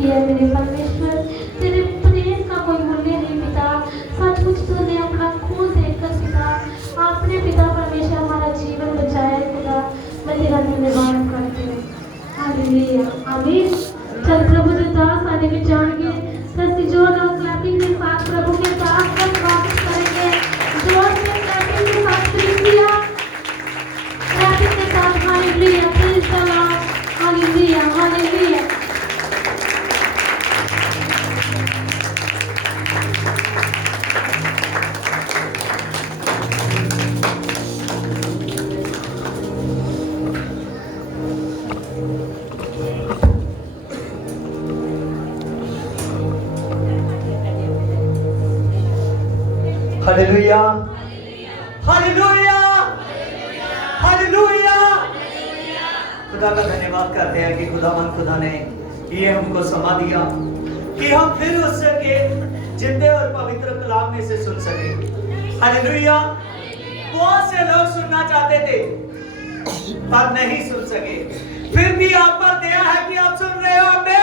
किया मेरे परमेश्वर। तेरे प्रेम का कोई मूल्य नहीं पिता। सचमुच तूने अपना खून देकर पिता आपने पिता परमेश्वर हमारा जीवन बचाया है खुदा। मैं तेरा धन्यवाद करती हूँ। हालेलुया आमीन। चल प्रभु के दास आने में जाएंगे। सच्ची जोर और क्लैपिंग के साथ प्रभु के दास का स्वागत करेंगे। जोर से क्लैपिंग के साथ प्रीतिया क्लैपिंग के साथ hallelujah praise the Lord hallelujah hallelujah. Hallelujah hallelujah hallelujah. खुदा का धन्यवाद करते हैं कि खुदा ने ये हमको समा दिया कि हम फिर उसके जिंदे और पवित्र कलाम में से सुन सके। हालेलुया। बहुत से लोग सुनना चाहते थे पर नहीं सुन सके, फिर भी आप पर दया है कि आप सुन रहे हो। आमीन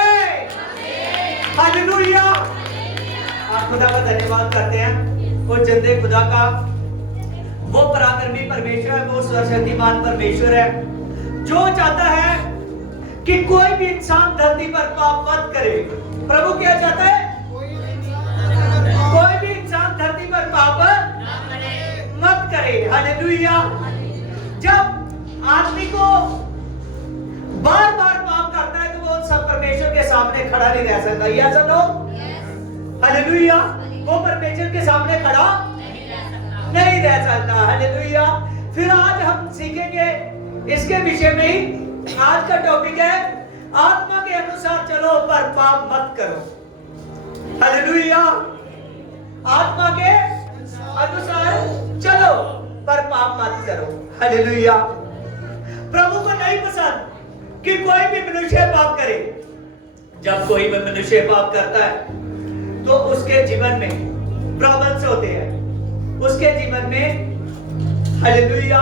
हालेलुया। आप खुदा का धन्यवाद करते हैं। वो जिंदे खुदा का वो पराक्रमी परमेश्वर है, वो सर्वशक्तिमान परमेश्वर है जो चाहता है कि कोई भी इंसान धरती पर पाप मत करे। प्रभु क्या चाहता है? कोई भी इंसान धरती पर पाप मत करे। हालेलुया। जब आदमी को बार बार पाप करता है तो वो सब परमेश्वर के सामने खड़ा नहीं रह सकता। ये ऐसा नो हालेलुया। वो परमेश्वर के सामने खड़ा नहीं रह सकता। हालेलुया। फिर आज हम सीखेंगे इसके विषय में ही। आज का टॉपिक है आत्मा के अनुसार चलो पर पाप मत करो। हालेलुया। आत्मा के अनुसार चलो पर पाप मत करो। हालेलुया। प्रभु को नहीं पसंद कि कोई भी मनुष्य पाप करे। जब कोई भी मनुष्य पाप करता है तो उसके जीवन में प्रॉब्लम्स होते हैं। उसके जीवन में हालेलुया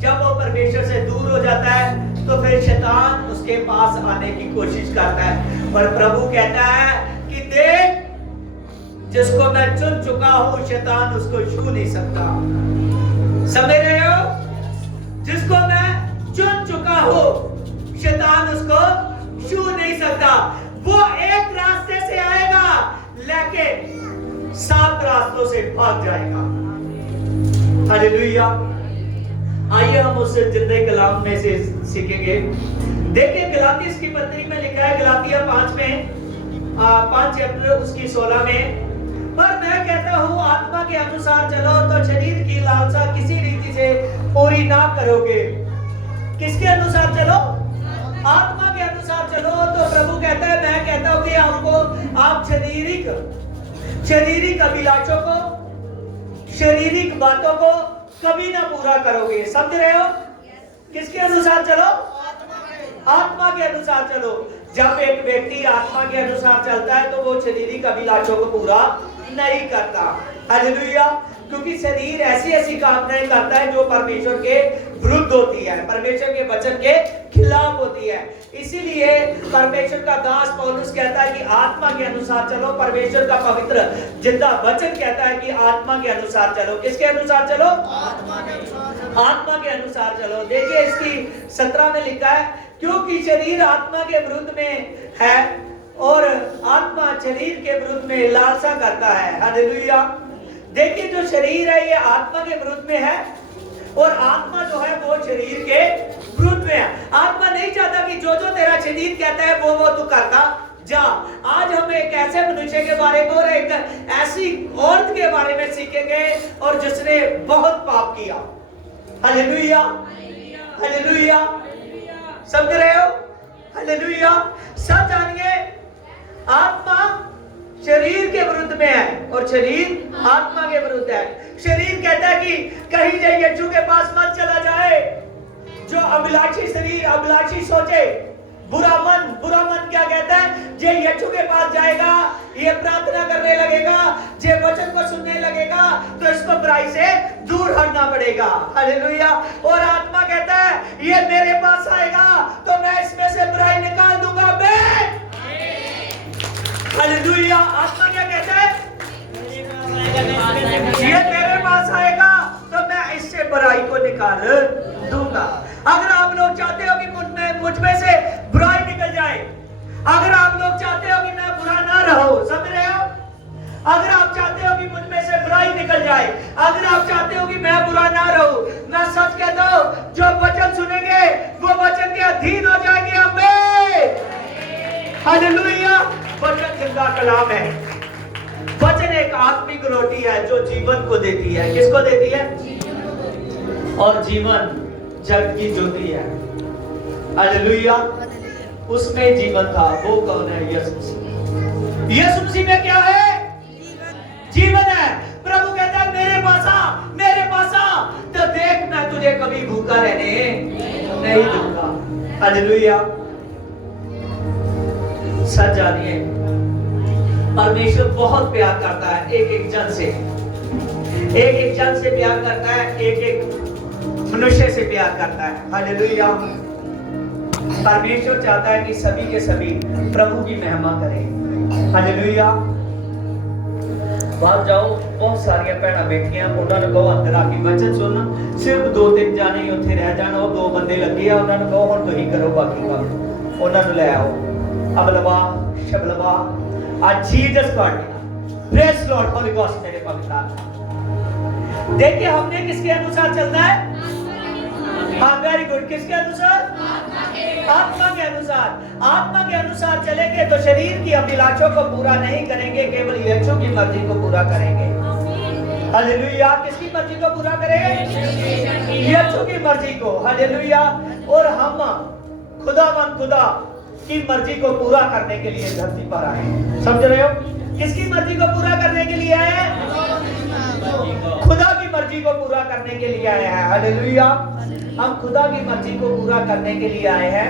जब वो परमेश्वर से दूर हो जाता है तो फिर शैतान उसके पास आने की कोशिश करता है। और प्रभु कहता है कि देख, जिसको मैं चुन चुका हूं शैतान उसको छू नहीं सकता। समझ रहे हो? जिसको मैं चुन चुका हूं शैतान उसको छू नहीं सकता। वो एक रास्ते से आएगा लेकिन 7 रास्तों से भाग जाएगा। हालेलुया। आइए हम उस जिंदे कलाम में से सीखेंगे। देखिए गलातिया की पत्री में लिखा है, गलातिया 5 में 5 चैप्टर उसकी 16 में, पर मैं कहता हूँ आत्मा के अनुसार चलो तो शरीर की लालसा किसी रीति से पूरी ना करोगे। किसके अनुसार चलो? आत्मा के अनुसार चलो। तो प्रभु कहता है, मैं कहता हूँ कि आपको आप शारीरिक अभिलाषों को, शारीरिक बातों को कभी ना पूरा करोगे। समझ रहे हो? किसके अनुसार चलो? आत्मा के अनुसार चलो। जब एक व्यक्ति आत्मा के अनुसार चलता है तो वो शारीरिक अभिलाषों को पूरा नहीं करता। हालेलुया। क्योंकि शरीर ऐसी ऐसी कामनाएं करता है जो परमेश्वर के विरुद्ध होती है, परमेश्वर के वचन के खिलाफ होती है। इसीलिए परमेश्वर का दास पौलुस कहता है कि आत्मा के अनुसार चलो। परमेश्वर का पवित्र जिंदा वचन कहता है कि आत्मा के अनुसार चलो। किसके अनुसार चलो? आत्मा के अनुसार चलो। देखिए इसकी 17 में लिखा है, क्योंकि शरीर आत्मा के विरुद्ध में है और आत्मा शरीर के विरुद्ध में लालसा करता है। हालेलुया। देखिए जो शरीर है ये आत्मा के विरुद्ध में है और आत्मा जो है वो शरीर के विरुद्ध में है। आत्मा नहीं चाहता कि जो जो तेरा शरीर कहता है वो तू करता जा। आज हम एक ऐसे मनुष्य के बारे में और एक ऐसी औरत के बारे में सीखेंगे और जिसने बहुत पाप किया। Hallelujah hallelujah. समझ रहे हो? हालेलुया। सब जानिए आत्मा शरीर के विरुद्ध में है और शरीर आत्मा के विरुद्ध है। शरीर कहता है कि कहीं जाए यीशु के पास मत चला जाए। जो अभिलाषी शरीर अभिलाषी सोचे, बुरा मन क्या कहता है? जे यीशु के पास जाएगा, ये प्रार्थना करने लगेगा, जे वचन को सुनने लगेगा तो इसको बुराई से दूर हटना पड़ेगा। हालेलुया। और आत्मा कहता है ये मेरे पास आएगा तो मैं इसमें से बुराई निकाल दूंगा। हालेलुया। आत्मा क्या कहता है? ये मेरे पास आएगा तो मैं इससे बुराई को निकाल दूंगा। अगर आप लोग चाहते हो कि मुझ में से बुराई निकल जाए, अगर आप लोग चाहते हो कि मैं बुरा ना रहूं, समझ रहे हो? अगर आप चाहते हो कि मुझ में से बुराई निकल जाए, अगर आप चाहते हो कि मैं बुरा ना रहूं, मैं सच कहता हूं, जो वचन सुनेंगे वो वचन के अधीन हो जाएंगे। आमीन, हालेलुया। वचन जिंदा कलाम है। वचन एक आत्मिक रोटी है जो जीवन को देती है। किसको देती है? और जीवन जग की ज्योति है। हालेलुया। उसमें जीवन था, वो कौन है? यीशु मसीह। यीशु मसीह में क्या है? जीवन है। प्रभु कहता है मेरे पास आ, मेरे पास आ, तो देख मैं तुझे कभी भूखा रहने नहीं दूंगा। हालेलुया। सच जानिए, परमेश्वर बहुत प्यार करता है एक एक जन से, एक एक जन से प्यार करता है, एक एक मनुष्य से प्यार करता है। हालेलुया। परमेश्वर चाहता है कि सभी के सभी प्रभु की महिमा करें। हालेलुया। बाहर जाओ, बहुत सारिया भैन बैठिया, उन्होंने कहो अंदर आके वचन सुनना। सिर्फ 2-3 जाने ही उत्थे रह जाना, वो 2 बंदे लगे आ, उन्होंने कहो हुण तुसीं करो बाकी काम, उन्होंने ले आओ। अबलवा शबलवा आज Jesus party. Praise Lord, Holi ghost मेरे पवित्र। देखिए हमने किसके अनुसार चलना है? हाँ, वेरी गुड। किसके अनुसार? आत्मा के अनुसार। आत्मा के अनुसार चलेंगे तो शरीर की अभिलाषों को पूरा नहीं करेंगे, केवल यीशु की मर्जी को पूरा करेंगे। हालेलुया। किसकी मर्जी को पूरा करेंगे? यीशु की मर्जी को। हालेलुया। और हम खुदा की मर्जी को पूरा करने के लिए धरती पर आए। समझ रहे हो? किसकी मर्जी को पूरा करने के लिए आए हैं? खुदा की मर्जी को पूरा करने के लिए आए हैं। हालेलुया। हम खुदा की मर्जी को पूरा करने के लिए आए हैं,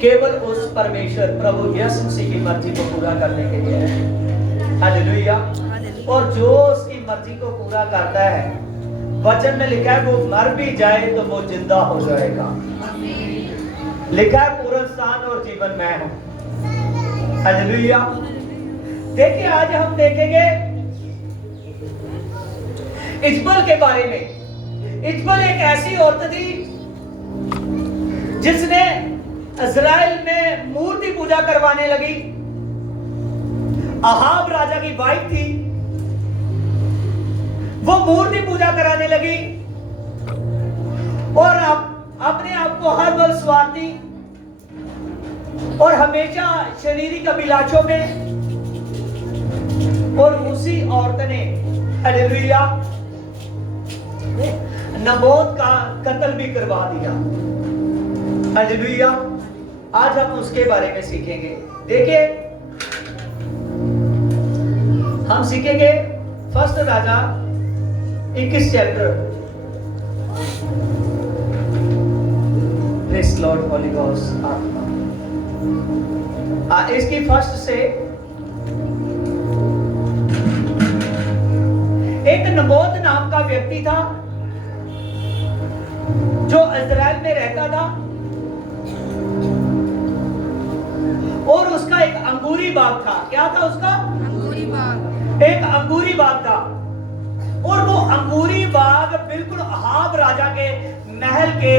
केवल उस परमेश्वर प्रभु यीशु मसीह की मर्जी को पूरा करने के लिए आए हैं। हालेलुया। और जो उसकी मर्जी को पूरा करता है, वचन में लिखा है वो मर भी जाए तो वो जिंदा हो जाएगा। लिखा है पुनरुत्थान और जीवन मैं हूं। हालेलुया। देखिए आज हम देखेंगे इजबल के बारे में। इजबल एक ऐसी औरत थी जिसने इज़राइल में मूर्ति पूजा करवाने लगी। अहाब राजा की वाइफ थी, वो मूर्ति पूजा कराने लगी और अपने आप को हर पल स्वार्थी और हमेशा शारीरिक अभिलाषों में, और उसी औरत ने हालेलुया नबोत का कत्ल भी करवा दिया। हालेलुया। आज हम उसके बारे में सीखेंगे। देखिए हम सीखेंगे 1 राजा 21 chapter. Praise Lord, Holi ghost आत्मा। इसकी फर्स्ट से एक नबोत नाम का व्यक्ति था जो इज़राइल में रहता था, और उसका एक अंगूरी बाग था। क्या था उसका? अंगूरी बाग। एक अंगूरी बाग था, और वो अंगूरी बाग बिल्कुल अहाब राजा के महल के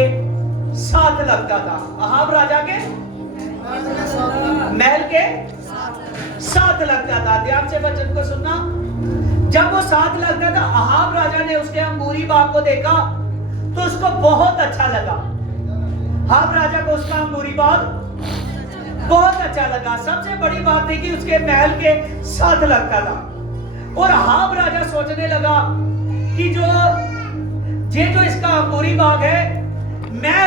साथ लगता था। अहाब राजा के महल के साथ लगता था। ध्यान से वचन को सुनना। जब वो साथ लगता था, अहाब राजा ने उसके अंगूरी बाग को देखा तो उसको बहुत अच्छा लगा। अहाब राजा को उसका अंगूरी बाग बहुत अच्छा लगा। सबसे बड़ी बात थी कि उसके महल के साथ लगता था, और अहाब राजा सोचने लगा कि जो इसका अंगूरी बाग है, मैं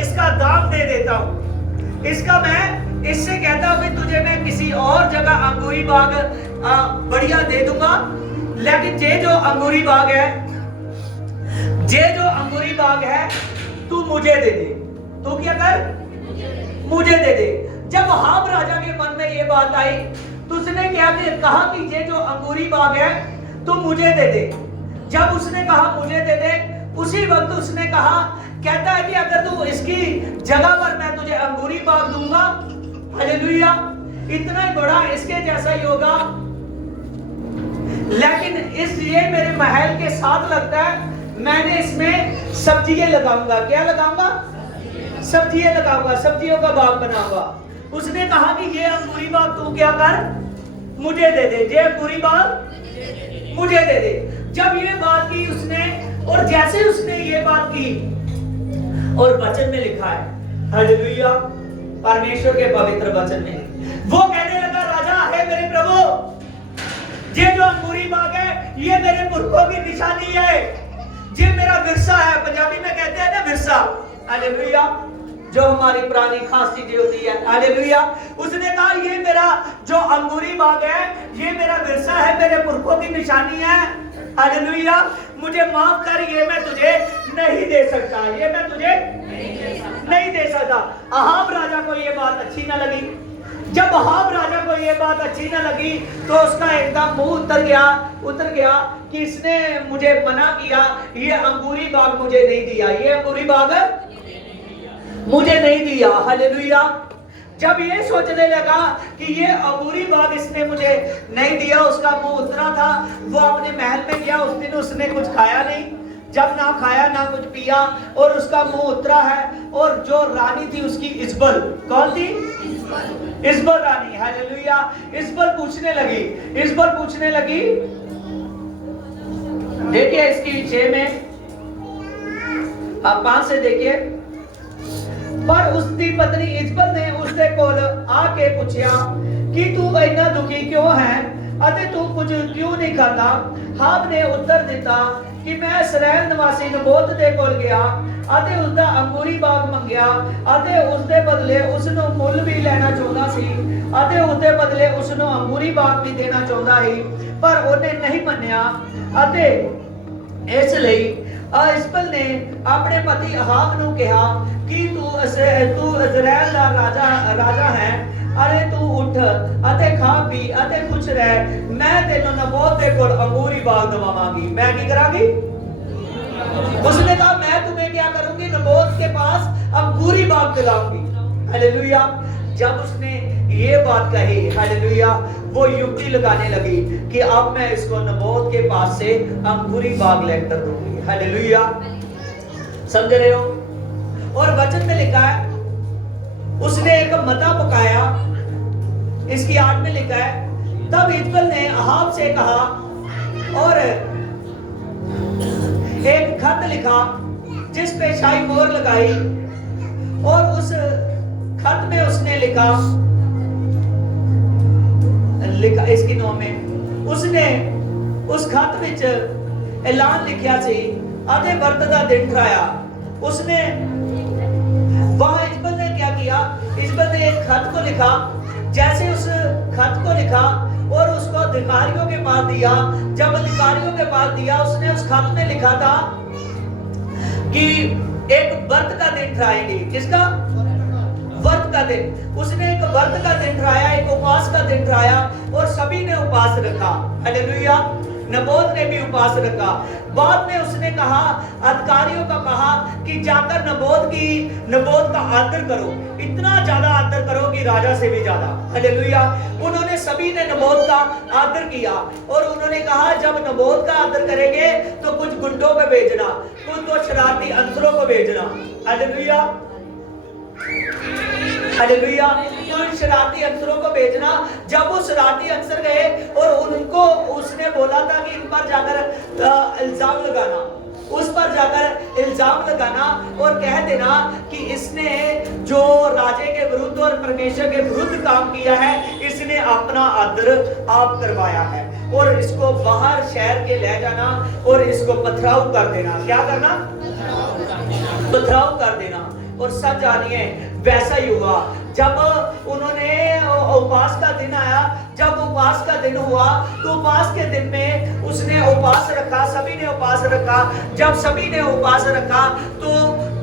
इसका दाम दे देता हूं। इसका मैं इससे कहता हूं कि तुझे मैं किसी और जगह अंगूरी बाग बढ़िया दे दूंगा, लेकिन ये जो अंगूरी बाग है तू मुझे दे दे। तू क्या कर? मुझे दे दे। जब अहाब राजा के मन में ये बात आई तो उसने क्या कहा कि ये जो अंगूरी बाग है तू मुझे दे दे। जब उसने कहा मुझे दे दे, उसी वक्त उसने कहा, कहता है कि अगर तू इसकी जगह पर मैं तुझे अंगूरी बाग दूंगा, हालेलुया, इतना ही बड़ा इसके जैसा ही होगा, लेकिन ये मेरे महल के साथ लगता है, मैंने इसमें सब्जियां लगाऊंगा। क्या लगाऊंगा? सब्जियां लगाऊंगा, सब्जियों का बाग बनाऊंगा। उसने कहा कि ये अंगूरी बाग तू क्या कर, मुझे दे दे, ये अंगूरी बाग मुझे दे दे। जब ये बात की उसने, और जैसे उसने ये बात की, और वचन में लिखा है, हालेलुया, परमेश्वर के पवित्र वचन में वो कहने लगा, राजा है मेरे प्रभु, ये जो अंगूरी बाग है ये मेरे पुरखों की निशानी है, ये मेरा विरसा है। पंजाबी में कहते हैं ना विरसा, हालेलुया, जो हमारी पुरानी खास चीजें होती है, हालेलुया। उसने कहा ये मेरा जो अंगूरी बाग है ये मेरा विरसा है, मेरे पुरखों की निशानी है, हालेलुया। मुझे माफ कर, ये मैं तुझे नहीं दे सकता, ये मैं तुझे नहीं दे सकता। अहाब राजा को ये बात अच्छी ना लगी। जब अहाब राजा को ये बात अच्छी ना लगी तो उसका एकदम मुंह उतर गया कि इसने मुझे मना किया, ये अंगूरी बाग मुझे नहीं दिया, ये अंगूरी बाग मुझे नहीं दिया, हालेलुया। जब ये सोचने लगा कि ये अंगूरी बाग इसने मुझे नहीं दिया, उसका मुंह उतरा था। वो अपने महल में गया, उस दिन उसने कुछ खाया नहीं, जब ना खाया ना कुछ पिया, और उसका मुंह उतरा है। और जो रानी थी उसकी इजबल, कौन थी? इजबल रानी, हालेलुया। इजबल पूछने लगी, देखिए इसकी 6 में, आप 5 से देखिए। पर उसकी पत्नी इजबल ने उसके कोल आके पूछा कि तू इतना दुखी क्यों है अते तू कुछ क्यों नहीं खाता? हाब ने उत्तर दिता कि मैं इसराइल निवासी नबोत दे कोल गया ਅਤੇ ਉਸਦਾ ਅੰਗੂਰੀ ਬਾਗ ਮੰਗਿਆ ਅਤੇ ਉਸਦੇ ਬਦਲੇ ਉਸ ਨੂੰ ਮੁੱਲ ਵੀ ਲੈਣਾ ਚਾਹੁੰਦਾ ਸੀ ਅਤੇ ਉਸਦੇ ਬਦਲੇ ਉਸ ਨੂੰ ਅੰਗੂਰੀ ਬਾਗ ਵੀ ਦੇਣਾ ਚਾਹੁੰਦਾ ਸੀ, ਪਰ ਉਹਨੇ ਨਹੀਂ ਮੰਨਿਆ। ਅਤੇ ਇਸ ਲਈ ਇਸਬਲ ਨੇ ਆਪਣੇ ਪਤੀ ਅਹਾਬ ਨੂੰ ਕਿਹਾ ਕਿ ਤੂੰ ਇਜ਼ਰਾइल ਦਾ ਰਾਜਾ ਹੈ, अरे तू उठ अते खा पी अते खुश रह, मैं तेनों नबोत दे कोल अंगूरी बाग दवावांगी। मैं की करांगी? उसने कहा मैं तुम्हें क्या करूंगी, नबोत के पास अंगूरी बाग दिलाऊंगी, हालेलुया। जब उसने ये बात कही, हालेलुया, वो युक्ति लगाने लगी कि अब मैं इसको नबोत के पास से अंगूरी बाग लेकर दूंगी, हालेलुया। समझ रहे हो? और वचन में लिखा है उसने एक मता पकाया, इसकी 8 में लिखा है, तब इजबल ने अहाब से कहा और एक खत लिखा जिस पे शाही मोहर लगाई, और उस खत में उसने लिखा इसकी 9 में उसने उस खत विच ऐलान लिखिया सी आधे वर्त दा दिन ठहराया। उसने वहां इजबल ने क्या किया, इजबल ने एक खत को लिखा, जैसे उस खत को लिखा और उसको अधिकारियों के पास दिया। जब अधिकारियों के पास दिया, उसने उस खत में लिखा था कि एक व्रत का दिन ठहराएंगे। किसका? व्रत का दिन। उसने एक व्रत का दिन ठहराया, एक उपवास का दिन ठहराया, और सभी ने उपवास रखा, हालेलुया। नबोत ने भी उपवास रखा। बाद में उसने कहा, अधिकारियों का कहा कि जाकर नबोत का आदर करो, इतना ज्यादा आदर करो कि राजा से भी ज्यादा, हालेलुया। उन्होंने सभी ने नबोत का आदर किया, और उन्होंने कहा जब नबोत का आदर करेंगे तो कुछ गुंडों को भेजना, कुछ शरारती अंसरों को भेजना, हालेलुया, हालेलुया। तो शरारती अंसरों को भेजना। जब वो शरारती अंसर गए और उनको उसने बोला था कि इन पर जाकर इल्जाम लगाना, उस पर जाकर इल्जाम लगाना और कह देना कि इसने जो राजे के विरुद्ध और परमेश्वर के विरुद्ध काम किया है, इसने अपना आदर आप करवाया है, और इसको बाहर शहर के ले जाना और इसको पथराव कर देना। क्या करना? पथराव कर देना। और सच जानिए वैसा ही हुआ। जब उन्होंने उपवास का दिन आया, जब उपवास का दिन हुआ तो उपवास के दिन में उसने उपवास रखा, सभी ने उपवास रखा। जब सभी ने उपवास रखा तो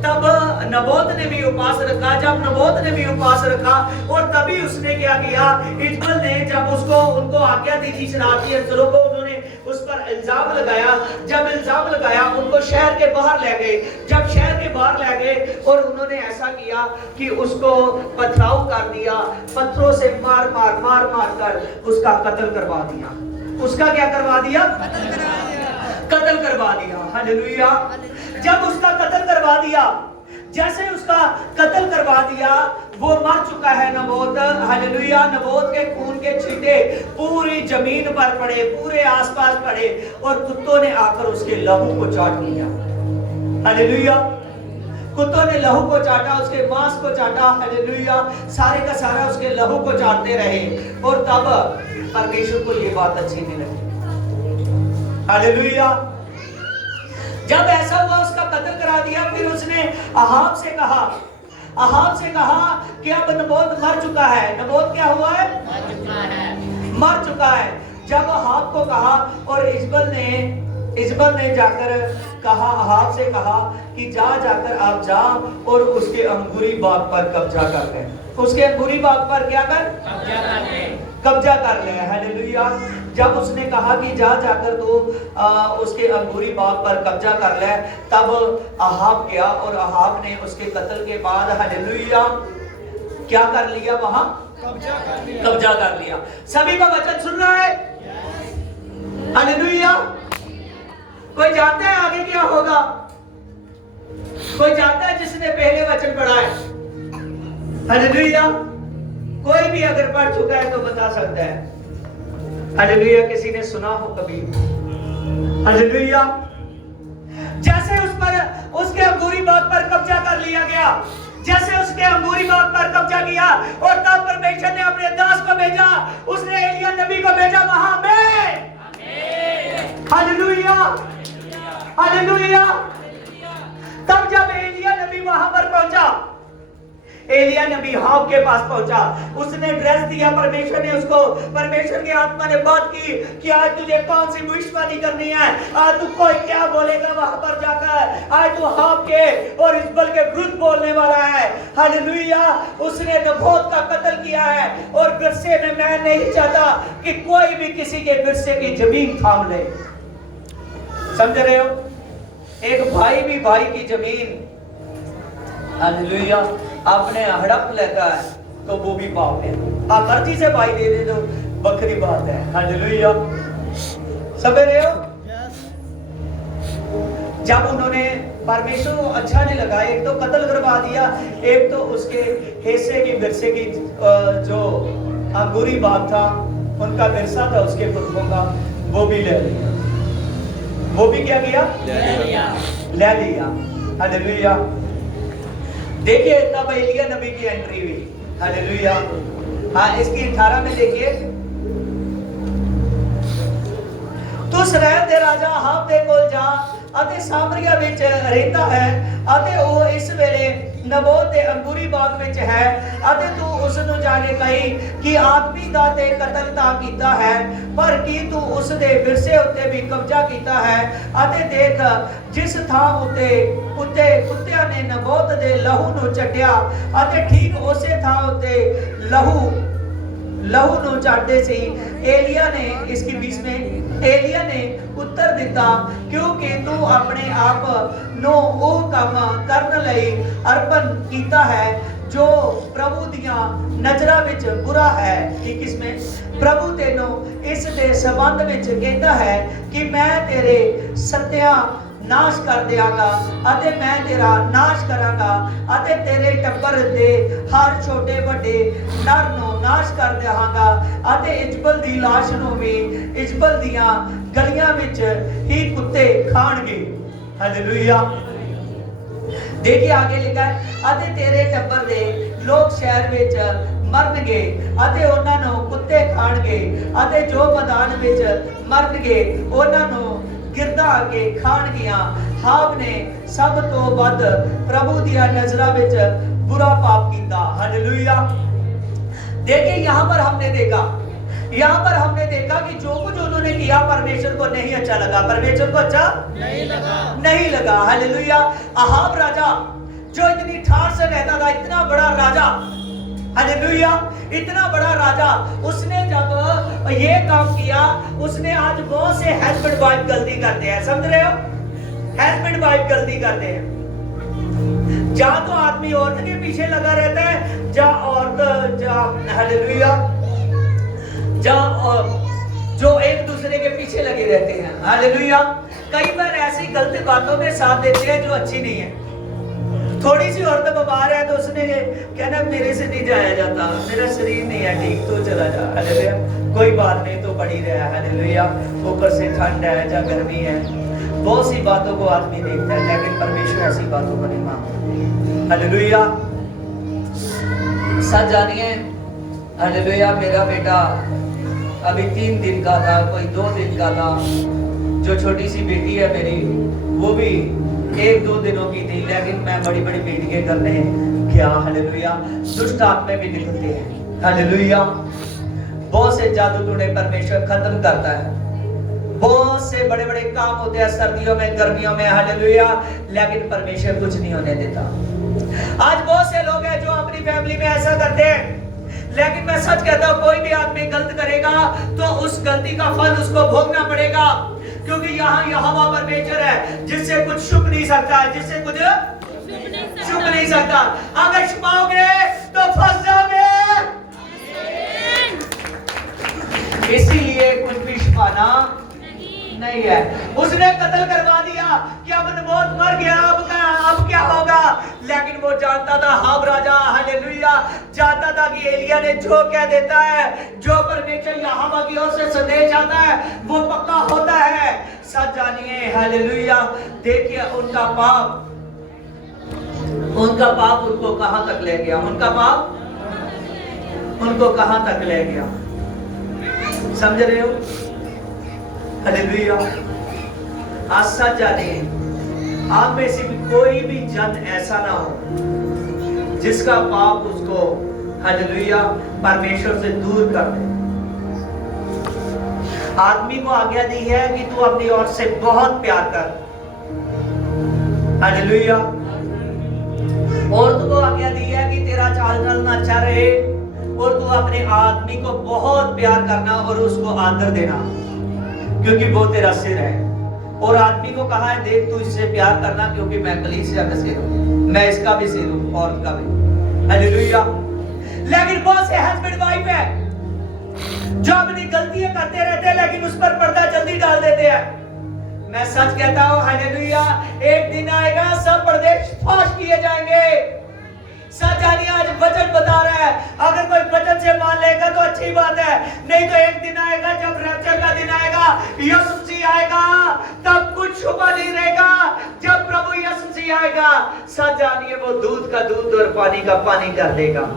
तब नबोत ने भी उपवास रखा। जब नबोत ने भी उपवास रखा और तभी उसने क्या किया, इजबल ने जब उनको आज्ञा दी थी शरारती अंसरों को, उन्होंने उस पर इल्जाम लगाया। जब इल्जाम लगाया उनको शहर के बाहर ले गए। जब शहर के बाहर ले गए और उन्होंने ऐसा किया कि उसको पथराव कर दिया, पत्थरों से मार मार मार मार कर उसका कत्ल करवा दिया। उसका क्या करवा दिया? कत्ल करवा दिया। हालेलुया। जब उसका कत्ल करवा दिया, जैसे उसका कत्ल करवा दिया, वो मर चुका है नबोत। हालेलुया। नबोत के खून के छींटे पूरी जमीन पर पड़े, पूरे आसपास पड़े और कुत्तों ने आकर उसके लहू को चाट लिया। हालेलुया। कुत्तों ने लहू को चाटा, उसके मांस को चाटा। हालेलुया। सारे का सारा उसके लहू को चाटते रहे और तब परमेश्वर को ये बात अच्छी नहीं लगी। हालेलुया। जब ऐसा हुआ, उसका कत्ल करा दिया, फिर उसने अहाब से कहा कि अब नबोत मर चुका है। नबोत क्या हुआ है? मर चुका है। जब अहाब को कहा और इजबल ने जाकर कहा, अहाब से कहा कि जाकर आप जा और उसके अंगूरी बाग पर कब्जा कर ले। उसके अंगूरी बाग पर क्या कर? कब्जा कर ले। हालेलुया। जब उसने कहा कि जाकर तो उसके अंगूरी बाग पर कब्जा कर ले, तब अहाब गया और अहाब ने उसके कत्ल के बाद हालेलुया क्या कर लिया? वहां कब्जा कर लिया। सभी का वचन सुन रहा है? हालेलुया। कोई जानता है आगे क्या होगा? कोई जानता है जिसने पहले वचन पढ़ा है? हालेलुया। कोई भी अगर पढ़ चुका है तो बता सकता है। हालेलुया। किसी ने सुना हो कभी? हालेलुया। जैसे उस पर उसके अंगूरी बाग पर कब्जा कर लिया गया, जैसे उसके अंगूरी बाग पर कब्जा किया और तब परमेश्वर ने अपने दास को भेजा, उसने एलिया नबी को भेजा वहां में। हालेलुया। हालेलुया। तब जब एलिया नबी वहां पर पहुंचा, एलिया नबी हाब के पास पहुंचा, उसने ड्रेस दिया। परमेश्वर की आत्मा ने बात की कि आज तुझे कौन सी भविष्यवाणी करनी है, आज तू कोई क्या बोलेगा वहां पर जाकर, आज तू हाब के और इजबल के विरुद्ध बोलने वाला है। हालेलुया। उसने नबोत का कत्ल किया है और विरसे में मैं नहीं चाहता कि कोई भी किसी के विरसे की जमीन थाम ले। समझ रहे हो? एक भाई भी भाई की जमीन हालेलुया अपने हड़प लेता है तो वो भी पाप है। आप मर्जी से भाई दे तो बकरी बात है। हालेलुया। समझ रहे हो? जब उन्होंने परमेश्वर को अच्छा नहीं लगा, एक तो कत्ल करवा दिया, एक तो उसके हिस्से की विरसे की जो अंगूरी बाग था, उनका विरसा था उसके पुरखों का, वो भी ले लिया। वो भी क्या किया? ले लिया। हालेलुया। देखिए तब एलिया नबी की एंट्री हुई। हालेलुया। हाँ, इसकी 18 में देखिए, तू इसराइल दे राजा अहाब दे कोल जा ਅਤੇ ਸਾਮਰੀਆ ਵਿੱਚ ਰਹਿੰਦਾ ਹੈ ਅਤੇ ਉਹ ਇਸ ਵੇਲੇ ਨਬੋਤ ਦੇ ਅੰਗੂਰੀ ਬਾਗ ਵਿੱਚ ਹੈ ਅਤੇ ਤੂੰ ਉਸ ਨੂੰ ਜਾ ਕੇ ਕਹੀ ਕਿ ਆਦਮੀ ਦਾ ਤੇ ਕਤਲ ਤਾਂ ਕੀਤਾ ਹੈ ਪਰ ਕੀ ਤੂੰ ਉਸ ਦੇ ਵਿਰਸੇ ਉੱਤੇ ਵੀ ਕਬਜ਼ਾ ਕੀਤਾ ਹੈ ਅਤੇ ਦੇਖ ਜਿਸ ਥਾਂ ਉੱਤੇ ਕੁੱਤਿਆਂ ਨੇ ਨਬੋਤ ਦੇ ਲਹੂ ਨੂੰ ਚੱਟਿਆ ਅਤੇ ਠੀਕ ਉਸੇ ਥਾਂ ਉੱਤੇ ਲਹੂ ਨੂੰ ਚਾਟਦੇ ਸੀ। एलिया ने इसकी 20 में एलिया ने उत्तर दिता क्योंकि तू अपने आप नो ओ काम करन लई अर्पण कीता है जो प्रभु दियां नजरां विच बुरा है। कि किसमें? प्रभु तेनों इस दे संबंध विच कहता है कि मैं तेरे सत्या नाश कर देगा अते मैं तेरा नाश करांगा अते तेरे टब्बर दे हर छोटे बड़े नर नो नाश कर देवांगा अते इजबल दी लाश नो भी इजबल दियां गलियां विच ही कुत्ते खाणगे। हालेलुया। देखिए आगे लिखा है अते तेरे टब्बर दे लोग शहर विच मरनगे अते उन्हां नो कुत्ते खाणगे अते जो मैदान विच मरनगे उन्हां नो गिरदा आके खान गया। हाब ने सब तो वध प्रभु दिया नजरा विच बुरा पाप कीता। हालेलुया। देखिए यहाँ पर हमने देखा कि जो कुछ उन्होंने किया परमेश्वर को नहीं अच्छा लगा, परमेश्वर को अच्छा नहीं लगा। हालेलुया। अहाब राजा जो इतनी ठाठ से रहता था, इतना बड़ा राजा, हालेलुया। इतना बड़ा राजा, उसने जब ये काम किया, उसने आज बहुत से हस्बैंड वाइफ गलती करते हैं, समझ रहे हो? हस्बैंड वाइफ गलती करते हैं। जहां तो आदमी औरत के पीछे लगा रहता है, जहां औरत, हालेलुया, जहां जो एक दूसरे के पीछे लगे रहते हैं, हालेलुया। कई बार ऐसी गलत बातों में साथ देते हैं जो अच्छी नहीं है। थोड़ी सी औरत बीमार है तो उसने कहना मेरे से नहीं जाया जाता, मेरा शरीर नहीं है ठीक, तो चला जा, हालेलुया, कोई बात नहीं, तो पड़ी रहा, हालेलुया, ऊपर से ठंड है या गर्मी है। बहुत सी बातों को आदमी देखता है, लेकिन परमेश्वर ऐसी बातों को नहीं मानता, हालेलुया। सच जानिए, हालेलुया, मेरा बेटा अभी 3 दिन का था, कोई 2 दिन का था। जो छोटी सी बेटी है मेरी, वो भी 1-2 दिनों की थी, लेकिन मैं बड़ी बड़ी बेटियां करने क्या, हालेलुया, दुष्ट आत्मा भी निकलते हैं, हालेलुया। बहुत से जादू टोने परमेश्वर खत्म करता है। बहुत से बड़े बड़े काम होते हैं सर्दियों में, गर्मियों में, हालेलुया, लेकिन परमेश्वर कुछ नहीं होने देता। आज बहुत से लोग हैं जो अपनी फैमिली में ऐसा करते हैं, लेकिन मैं सच कहता हूं, कोई भी आदमी गलत करेगा तो उस गलती का फल उसको भोगना पड़ेगा, क्योंकि यहाँ यहोवा परमेश्वर है जिससे कुछ छुप नहीं सकता, जिससे कुछ छुप नहीं सकता। अगर छुपाओगे तो फंस जाओगे। इसीलिए कुछ भी छुपाना नहीं है। उसने कत्ल करवा दिया कि अब नबोत मर गया, अब क्या होगा, लेकिन वो जानता था, हाब राजा, हालेलुया, जानता था कि एलिया ने जो कह देता है, जो परमेश्वर यहोवा की ओर से संदेश आता है, वो पक्का होता है। सच जानिए, हालेलुया। देखिए उनका पाप उनको कहां तक ले गया, उनका पाप उनको कहां तक ले गया, समझ रहे हो? हालेलुया। आज सच जानिए, आप में से भी कोई भी जन ऐसा ना हो जिसका पाप उसको, हालेलुया, परमेश्वर से दूर कर दे। आदमी को आज्ञा दी है कि तू अपनी औरत से बहुत प्यार कर, हालेलुया। औरत को आज्ञा दी है कि तेरा चाल चलना अच्छा रहे, और तू अपने आदमी को बहुत प्यार करना और उसको आदर देना, क्योंकि वो तेरा सिर है। और आदमी को कहा है, देख तू इससे प्यार करना, क्योंकि मैं कलीसिया का सिर हूं, मैं इसका भी सिर हूं, औरत का भी, हालेलुया। लेकिन बहुत से हस्बैंड वाइफ है जो अपनी गलतियां करते रहते हैं, लेकिन उस पर पर्दा जल्दी डाल देते हैं। मैं सच कहता हूं, हालेलुया, एक दिन आएगा सब पर्दे फाश किए जाएंगे। सच जानिए, आज वचन बता रहा है, अगर कोई वचन से मान लेगा तो अच्छी बात है, नहीं तो एक दिन आएगा जब रैप्चर का दिन आएगा, यीशु मसीह आएगा, तब कुछ छुपा नहीं रहेगा। जब प्रभु यीशु मसीह आएगा, सच जानिए, वो दूध का दूध और पानी का पानी कर देगा,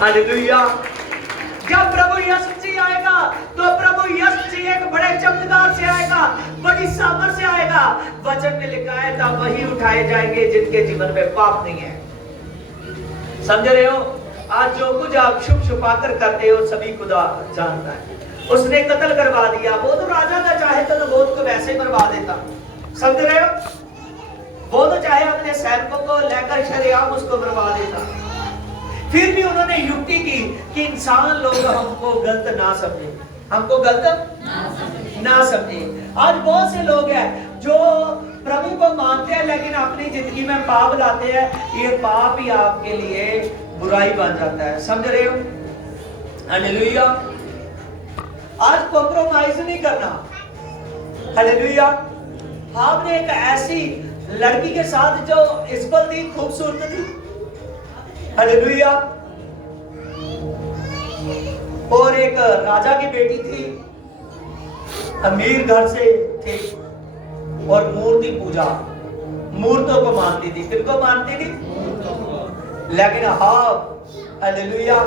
हालेलुया। जब प्रभु यीशु मसीह आएगा तो प्रभु यीशु मसीह एक बड़े चमत्कार से आएगा, बड़ी सामर्थ से आएगा। वचन में लिखा है, तब वही उठाए जाएंगे जिनके जीवन में पाप नहीं है, समझ रहे हो? आज जो कुछ आप छुप छुपा कर करते हो, सभी खुदा जानता है। उसने कत्ल करवा दिया, वो तो राजा था, चाहे तो नबोत को वैसे मरवा देता, समझ रहे हो? वो तो चाहे अपने सैनिकों को लेकर शरेआम उसको मरवा देता। फिर भी उन्होंने युक्ति की कि इंसान लोग हमको गलत ना समझे, हमको गलत ना समझे। आज बहुत से लोग हैं जो प्रभु को मानते हैं, लेकिन अपनी जिंदगी में पाप लाते हैं। ये पाप ही आपके लिए बुराई बन जाता है, समझ रहे हो? हालेलुया। आज कॉम्प्रोमाइज नहीं करना, हालेलुया। आपने एक ऐसी लड़की के साथ जो इस्बल थी, खूबसूरत थी, हालेलुया, और एक राजा की बेटी थी, अमीर घर से थी, और मूर्ति पूजा, मूर्तों को मानती थी। किनको मानती थी? लेकिन हालेलुया,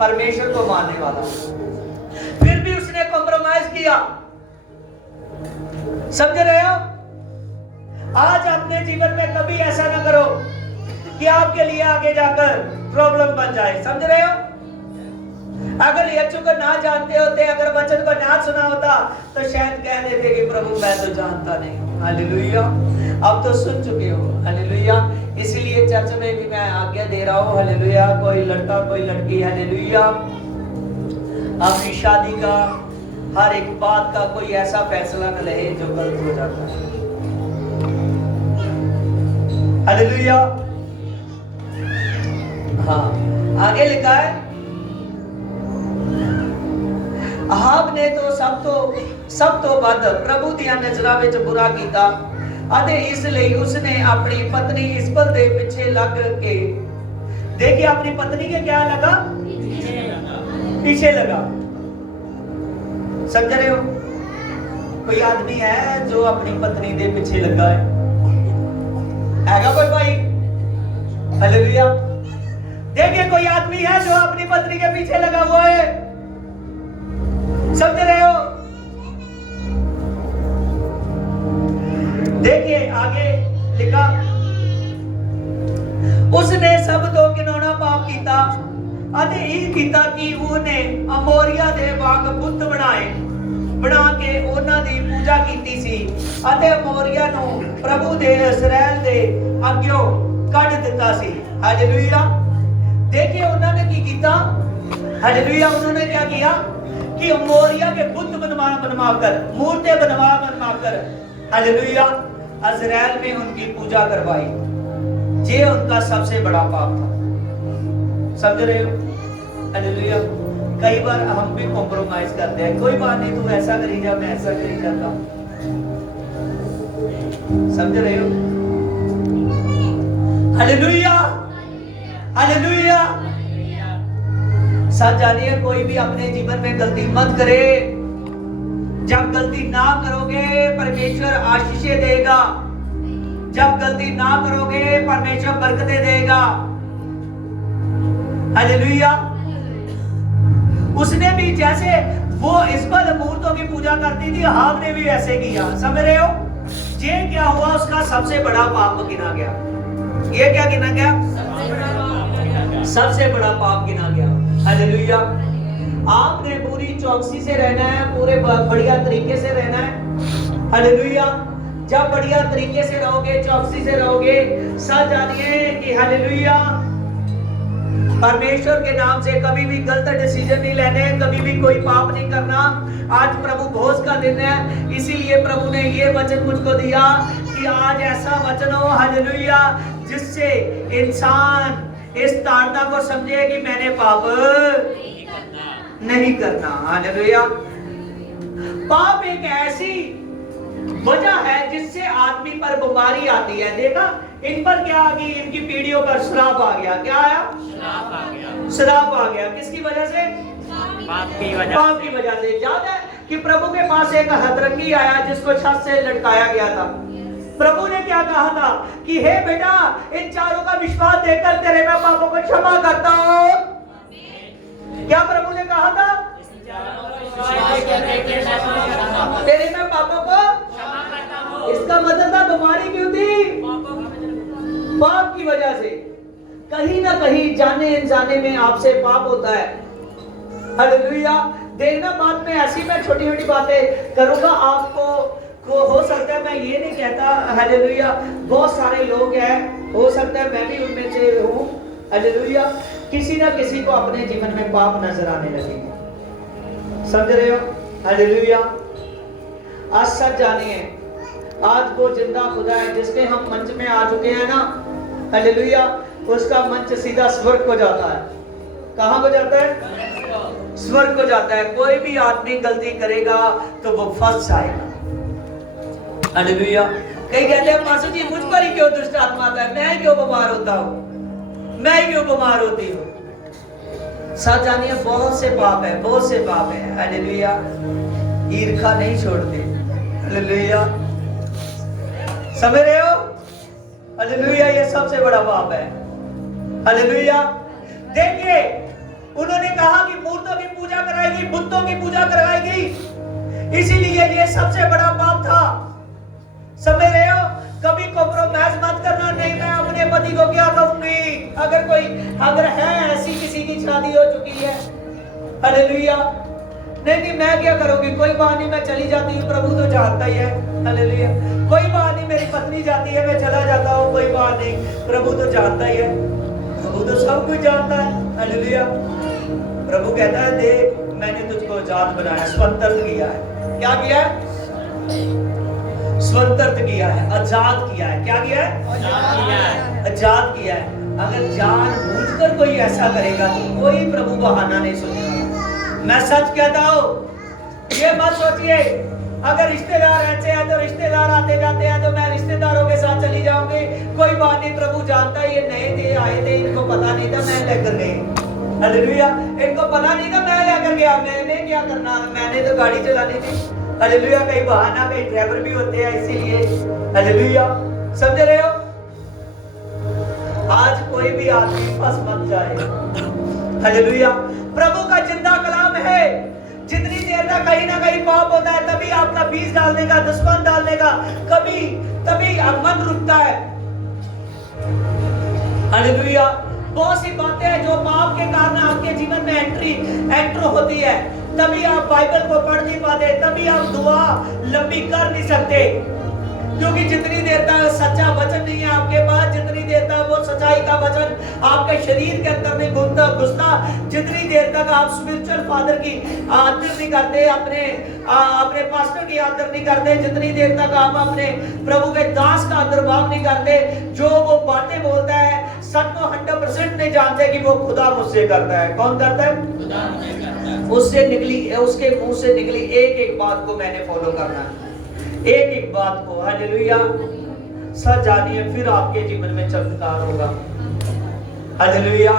परमेश्वर को मानने वाला। फिर भी उसने कॉम्प्रोमाइज किया, समझ रहे हो? आज अपने जीवन में कभी ऐसा ना करो कि आपके लिए आगे जाकर प्रॉब्लम बन जाए, समझ रहे हो? अगर यीशु को ना जानते होते, अगर वचन को ना सुना होता, तो शायद कह देते कि प्रभु मैं तो जानता नहीं, हालेलुया। अब तो सुन चुके हो, हालेलुया। इसलिए इसीलिए चर्च में भी मैं आज्ञा दे रहा हूँ, हालेलुया, कोई लड़का कोई लड़की, हालेलुया, अपनी शादी का हर एक बात का कोई ऐसा फैसला न ले जो गलत हो जाता है। हालेलुया। हाँ, आगे लिखा है, अहाब ने तो सब तो बद प्रभु दिया नजरां विच बुरा कीता ਅਤੇ ਇਸ ਲਈ उसने अपनी पत्नी इस्बल दे पीछे लग के, देखिए अपनी पत्नी के क्या लगा, पीछे लगा। समझ रहे हो? कोई आदमी है जो अपनी पत्नी दे पीछे लगा हैगा कोई भाई? हालेलुया। देखिए कोई आदमी है जो अपनी पत्नी के पीछे लगा हुआ है। समझ रहे हो? देखिए आगे लिखा, उसने सब तो घिनौना पाप कीता ਅਤੇ ਇਹ ਕੀਤਾ ਕਿ ਉਹਨੇ ਅਮੋਰੀਆ ਦੇ ਵਾਂਗ ਬੁੱਤ ਬਣਾ ਕੇ ਉਹਨਾਂ ਦੀ ਪੂਜਾ ਕੀਤੀ ਸੀ ਅਤੇ ਅਮੋਰੀਆ ਨੂੰ ਪ੍ਰਭੂ ਦੇ ਇਸਰਾਇਲ ਦੇ ਅੱਗਿਓਂ ਕੱਢ ਦਿੱਤਾ ਸੀ। ਹਾਲੇਲੂਇਆ। देखिए उन्होंने की कीता, हालेलुया, उन्होंने क्या किया कि अमोरिया के बुत बनवाकर, मूर्तें बनवाकर, हालेलुया, इज़राइल में उनकी पूजा करवाई। ये उनका सबसे बड़ा पाप था। समझ रहे हो? हालेलुया। कई बार हम भी कॉम्प्रोमाइज करते हैं, कोई बात नहीं, तू ऐसा करी जा, मैं ऐसा करी जाता हूं। समझ रहे हो? Hallelujah, hallelujah. सच जानिए, कोई भी अपने जीवन में गलती मत करे। जब गलती ना करोगे परमेश्वर आशीषें देगा, जब गलती ना करोगे परमेश्वर बरकतें देगा। हालेलुया। उसने भी जैसे वो इस्बल मूर्तों की पूजा करती थी, अहाब ने भी ऐसे किया। समझ रहे हो? ये क्या हुआ, उसका सबसे बड़ा पाप गिना गया। ये क्या गिना गया? सबसे बड़ा पाप गिना गया। हालेलुया। आपने पूरी चौकसी से रहना है, पूरे बढ़िया तरीके से रहना है। हालेलुया। जब बढ़िया तरीके से रहोगे, चौकसी से रहोगे, सच जानिए कि हालेलुया, परमेश्वर के नाम से कभी भी गलत डिसीजन नहीं लेने, कभी भी कोई पाप नहीं करना। आज प्रभु भोज का दिन है, इसीलिए प्रभु ने ये वचन मुझको दिया कि आज ऐसा वचन हो, हालेलुया, जिससे इंसान इस ताड़ना को समझे कि मैंने पाप नहीं करना। हालेलुया। पाप एक ऐसी वजह है जिससे आदमी पर बीमारी आती है। देखा इन पर क्या आ गई, इनकी पीढ़ियों पर श्राप आ गया। क्या आया? श्राप आ गया। श्राप आ गया। किसकी वजह से? पाप की वजह। पाप की वजह से। याद है कि प्रभु के पास एक हतरंगी आया जिसको छत से लटकाया गया था। प्रभु ने क्या कहा था कि हे बेटा, इन चारों का विश्वास देखकर तेरे मैं पापों को क्षमा करता हूं। क्या प्रभु ने कहा था? तेरे मैं पापों को क्षमा करता हूं। इसका मतलब था बीमारी क्यों थी? पाप की वजह से। कहीं ना कहीं जाने अनजाने में आपसे पाप होता है। हालेलुया। देखना, बाद में ऐसी मैं छोटी छोटी बातें करूंगा, आपको हो सकता है, मैं ये नहीं कहता, हालेलुया, बहुत सारे लोग हैं, हो सकता है मैं भी उनमें से हूँ, हालेलुया, किसी ना किसी को अपने जीवन में पाप नजर आने लगेंगे। समझ रहे हो? हालेलुया। आज सच जानिए, आज वो जिंदा खुदा है जिसके हम मंच में आ चुके हैं ना, हालेलुया, उसका मंच सीधा स्वर्ग को जाता है। कहां को जाता है? स्वर्ग को जाता है। कोई भी आदमी गलती करेगा तो वो फंस जाएगा। हालेलुया। कई कहते हैं पास्टर जी मुझ पर ही क्यों दुष्ट आत्मा आता है, मैं क्यों बीमार होता हूं, मैं क्यों बीमार होती हूं। सच जानिए, बहुत से पाप है, बहुत से पाप है। हालेलुया। ईर्ष्या नहीं छोड़ते। हालेलुया। समझ रहे हो? हालेलुया। ये सबसे बड़ा पाप है। हालेलुया। देखिए उन्होंने कहा कि मूर्तों की पूजा कराएगी, बुतों की पूजा करवाएगी, इसीलिए ये सबसे बड़ा पाप था। समझ रहे हो? कभी कॉम्प्रोमाइज मत करना। नहीं, मैं अपने पति को क्या कहूंगी, अगर है ऐसी किसी की शादी हो चुकी है, हालेलुया, नहीं नहीं मैं क्या करूंगी, कोई बात नहीं, मैं चली जाती हूँ, प्रभु तो जानता ही है। हालेलुया। कोई बात नहीं, मेरी पत्नी जाती है, मैं चला जाता हूँ, कोई बात नहीं, प्रभु तो जानता ही है, प्रभु तो सब कुछ जानता है। हालेलुया। प्रभु कहता है देख मैंने तुझको आजाद बनाया, स्वतंत्र किया है। क्या किया है? स्वतंत्र किया है, आजाद किया है। क्या किया है? आजाद किया है। अगर जानबूझकर कोई ऐसा करेगा तो कोई प्रभु बहाना नहीं सुनेगा। मैं सच कहता हूं, ये मत सोचिए अगर रिश्तेदार ऐसे हैं तो रिश्तेदार आते जाते हैं तो मैं रिश्तेदारों के साथ चली जाऊंगी, कोई बात नहीं, प्रभु जानता है ये नए थे, आए थे, इनको पता नहीं था, मैं लेकर गई। हालेलुया। इनको पता नहीं था, मैं लेकर गया, मैंने क्या करना, मैंने तो गाड़ी चलानी थी। हालेलुया। कई बहाना, कई ड्राइवर भी होते हैं इसीलिए। हालेलुया। समझ रहे हो? आज कोई भी आदमी फंस मत जाए। हालेलुया। प्रभु का जिंदा कलाम है, जितनी देर तक कहीं ना कहीं पाप होता है तभी आपका बीज डालने का, दुश्मन डालने का, कभी तभी मन रुकता है। हालेलुया। बहुत सी बातें हैं जो पाप के कारण आपके जीवन में एंटर होती है, तभी आप बाइबल को पढ़ नहीं पाते, तभी आप दुआ लंबी कर नहीं सकते, क्योंकि जितनी देर तक सच्चा वचन नहीं है आपके पास, जितनी देर तक वो सच्चाई का वचन आपके शरीर के अंदर नहीं घुसता, जितनी देर तक आप स्पिरिचुअल फादर की आदर नहीं करते, अपने पास्टर की आदर नहीं करते, जितनी देर तक आप अपने प्रभु के दास का आदर भाव नहीं करते, जो वो बातें बोलता है सच को 100% नहीं जानते कि वो खुदा मुझसे करता है। कौन करता है? उसके मुंह से निकली एक एक बात को मैंने फॉलो करना है, एक एक बात को। हालेलुया। सच जानिए, फिर आपके जीवन में चमत्कार होगा। हालेलुया।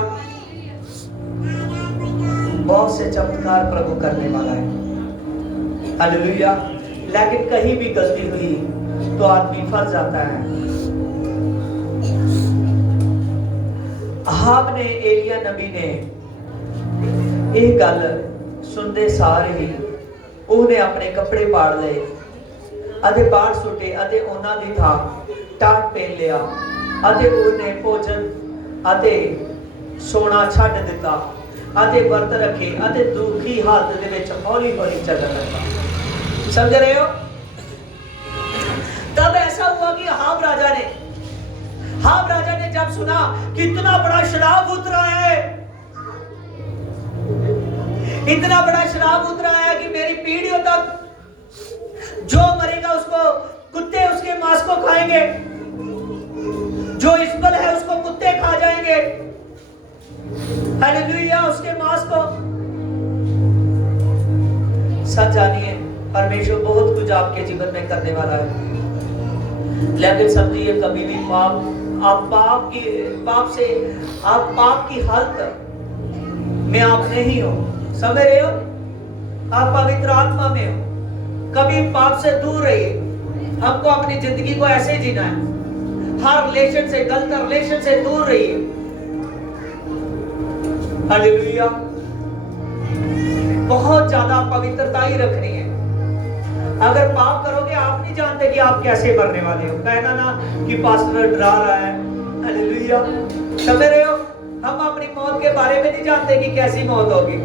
बहुत से चमत्कार प्रभु करने वाला है। हालेलुया। लेकिन कहीं भी गलती हुई तो आदमी फंस जाता है। अहाब ने, एलिया नबी ने ਇਹ ਗੱਲ ਸੁਣਦੇ ਸਾਰ ਹੀ ਉਹਨੇ ਆਪਣੇ ਕੱਪੜੇ ਪਾੜ ਲਏ ਅਤੇ ਬਾਹਰ ਸੁੱਟੇ ਅਤੇ ਉਹਨਾਂ ਦੀ ਥਾਂ ਟਾਟ ਪਹਿਨ ਲਿਆ ਅਤੇ ਉਹਨੇ ਭੋਜਨ ਅਤੇ ਸੋਨਾ ਛੱਡ ਦਿੱਤਾ ਅਤੇ ਵਰਤ ਰੱਖੇ ਅਤੇ ਦੁਖੀ ਹਾਲਤ ਦੇ ਵਿੱਚ ਹੌਲੀ ਹੌਲੀ ਚੱਲਣ ਲੱਗਾ। समझ रहे हो? तब ऐसा हुआ कि हाब राजा ने जब सुना कि इतना बड़ा शराब उतरा है, इतना बड़ा शराब उतरा है कि मेरी पीढ़ियों तक जो मरेगा उसको कुत्ते उसके मांस को खाएंगे, जो इसबल है उसको कुत्ते खा जाएंगे। हालेलुया। उसके मांस को। सच जानिए, परमेश्वर बहुत कुछ आपके जीवन में करने वाला है, लेकिन समझिए कभी भी पाप की हालत में आप नहीं हो। समझ रहे हो? आप पवित्र आत्मा में हो। कभी पाप से दूर रहिए। हमको अपनी जिंदगी को ऐसे जीना है, हर रिलेशन से, गलत रिलेशन से दूर रहिए। हालेलुया। बहुत ज्यादा पवित्रता ही रखनी है। अगर पाप करोगे आप नहीं जानते कि आप कैसे मरने वाले हो। कहना ना कि पास्टर डरा रहा है। हालेलुया। समझ रहे हो? हम अपनी मौत के बारे में नहीं जानते कि कैसी मौत होगी।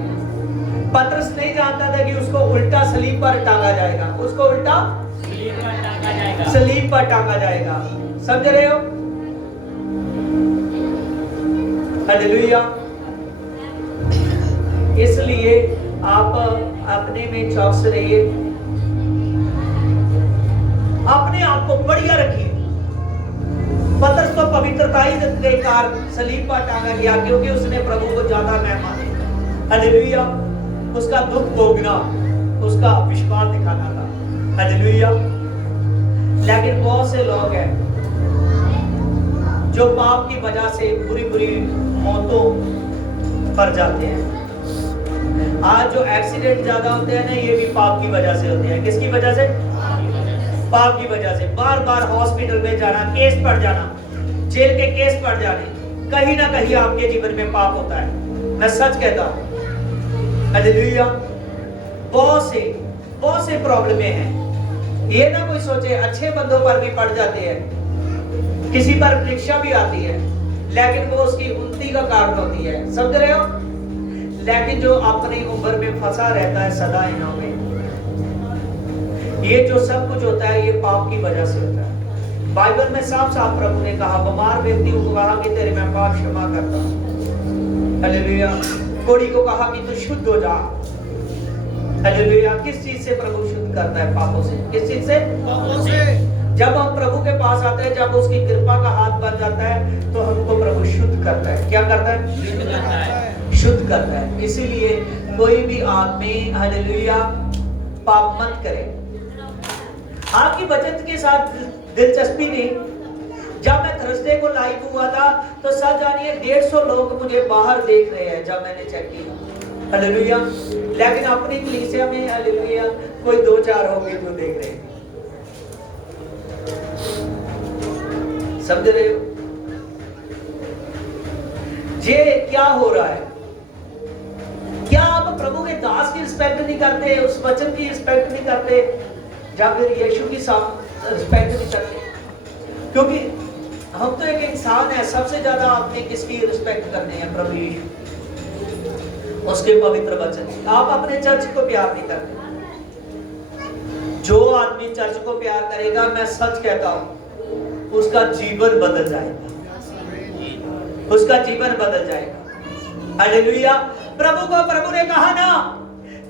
पतरस नहीं जानता था कि उसको उल्टा सलीब पर टांगा जाएगा, उसको उल्टा सलीब पर टांगा जाएगा। समझ रहे हो? हालेलुया। इसलिए आप अपने में चौकस रहिए, अपने आप को बढ़िया रखिए। पतरस तो पवित्रता ही के कारण सलीब पर टांगा गया क्योंकि उसने प्रभु को ज्यादा महिमा दी। हालेलुया। उसका दुख भोगना, उसका विश्वास दिखाना था। हालेलुया। लेकिन बहुत से लोग हैं जो पाप की वजह से बुरी बुरी मौतों पर जाते हैं। आज जो एक्सीडेंट ज्यादा होते हैं ना, ये भी पाप की वजह से होते हैं। किसकी वजह से? पाप की वजह से। बार बार हॉस्पिटल में जाना, केस पड़ जाना, जेल के केस पड़ जाने, कहीं ना कहीं आपके जीवन में पाप होता है। मैं सच कहता हूं। हालेलुया। बहुत से प्रॉब्लमें हैं। ये ना कोई सोचे अच्छे बंदों पर भी पड़ जाते हैं, किसी पर परीक्षा भी आती है, लेकिन वो उसकी उन्नति का कारण होती है। समझ रहे हो? लेकिन जो अपनी उम्र में फंसा रहता है सदा इन्हों में, ये जो सब कुछ होता है ये पाप की वजह से होता है। बाइबल में साफ साफ प्रभु ने कहा, बीमार व्यक्ति को कहा कि तेरे मैं पाप क्षमा करता हूं। हालेलुया। कोढ़ी को कहा कि तू शुद्ध हो जा। हालेलुया। किस चीज से प्रभु शुद्ध करता है? पापों से। किस चीज से? पापों से। जब हम प्रभु के पास आते हैं, जब उसकी कृपा का हाथ बन जाता है, तो हमको प्रभु शुद्ध करता है। क्या करता है? शुद्ध करता है। शुद्ध करता है। इसीलिए कोई भी आदमी हालेलुया पाप मत करे। आपकी बचत के साथ दिलचस्पी नहीं। जब मैं थर्सडे को लाइव हुआ था तो सच जानिए 150 लोग मुझे बाहर देख रहे हैं जब मैंने चेक किया। हालेलुया। लेकिन अपनी कलीसिया में हालेलुया कोई 2-4 होंगे जो देख रहे हैं। समझ रहे हो? ये क्या हो रहा है? क्या आप प्रभु के दास की रिस्पेक्ट नहीं करते, उस वचन की रिस्पेक्ट नहीं करते, या फिर यीशु की रिस्पेक्ट नहीं करते? क्योंकि हम तो एक इंसान है, सबसे ज्यादा आपने किसकी रिस्पेक्ट करनी है? प्रभु यीशु, उसके पवित्र वचन की। आप अपने चर्च को प्यार नहीं करते। जो आदमी चर्च को प्यार करेगा, मैं सच कहता हूं, उसका जीवन बदल जाएगा। उसका जीवन बदल जाएगा। हालेलुया। प्रभु ने कहा ना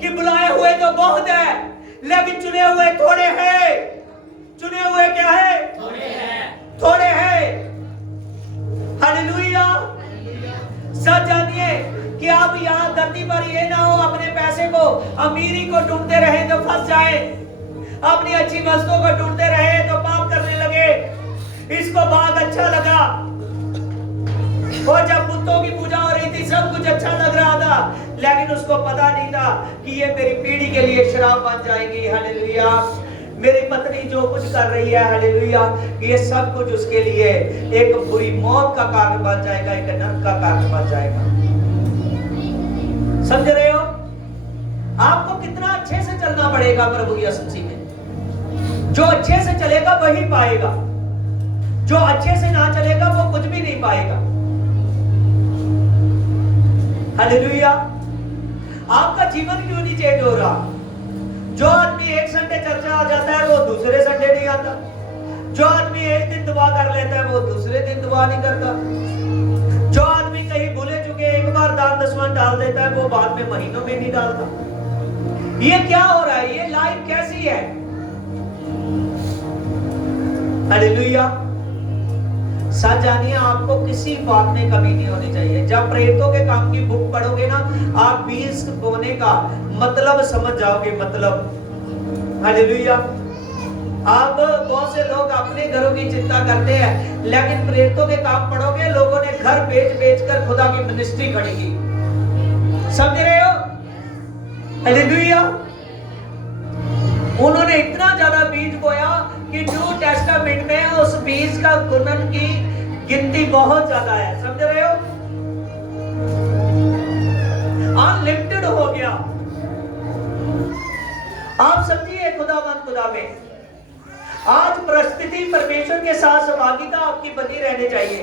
कि बुलाए हुए तो बहुत है, लेकिन चुने हुए थोड़े हैं। चुने हुए क्या है? थोड़े हैं। थोड़े हैं। हालेलुया। सच जानिए कि आप यहाँ धरती पर ये ना हो अपने पैसे को, अमीरी को ढूंढते रहे तो फंस जाए, अपनी अच्छी वस्तुओं को ढूंढते रहे तो पाप करने लगे। इसको बाग अच्छा लगा, और जब बुतों की पूजा हो रही थी सब कुछ अच्छा लग रहा था, लेकिन उसको पता नहीं था कि ये मेरी पीढ़ी के लिए शराब बन जाएगी। हालेलुया। मेरी पत्नी जो कुछ कर रही है, हालेलुया, ये सब कुछ उसके लिए एक बुरी मौत का कारण बन जाएगा, एक नरक का कारण बन जाएगा। समझ रहे हो? आपको कितना अच्छे से चलना पड़ेगा प्रभु यीशु मसीह में। जो अच्छे से चलेगा वही पाएगा, जो अच्छे से ना चलेगा वो कुछ भी नहीं पाएगा। हालेलुया। आपका जीवन क्यों नहीं चेंज हो रहा? जो आदमी एक संडे चर्च आ जाता है वो दूसरे संडे नहीं आता। जो आदमी एक दिन दुआ कर लेता है वो दूसरे दिन दुआ नहीं करता। जो आदमी कहीं भूले चुके एक बार दान दसवां डाल देता है वो बाद में महीनों में नहीं डालता। ये क्या हो रहा है? ये लाइफ कैसी है? हालेलुया। सच जानिए आपको किसी बात में कमी नहीं होनी चाहिए। जब प्रेरितों के काम की बुक पढ़ोगे ना, आप 20 बोने का मतलब समझ जाओगे। मतलब हालेलुया। आप बहुत से लोग अपने घरों की चिंता करते हैं, लेकिन प्रेरितों के काम पढ़ोगे, लोगों ने घर बेच कर खुदा की मिनिस्ट्री खड़ी की। समझ रहे हो? हालेलुया। उन्होंने इतना ज्यादा बीज बोया कि न्यू टेस्टामेंट में उस बीज का गुणन की गिनती बहुत ज्यादा है। समझ रहे हो? अनलिमिटेड हो गया। आप समझिए खुदा में आज परिस्थिति परमेश्वर के साथ सहभागिता आपकी बनी रहनी चाहिए।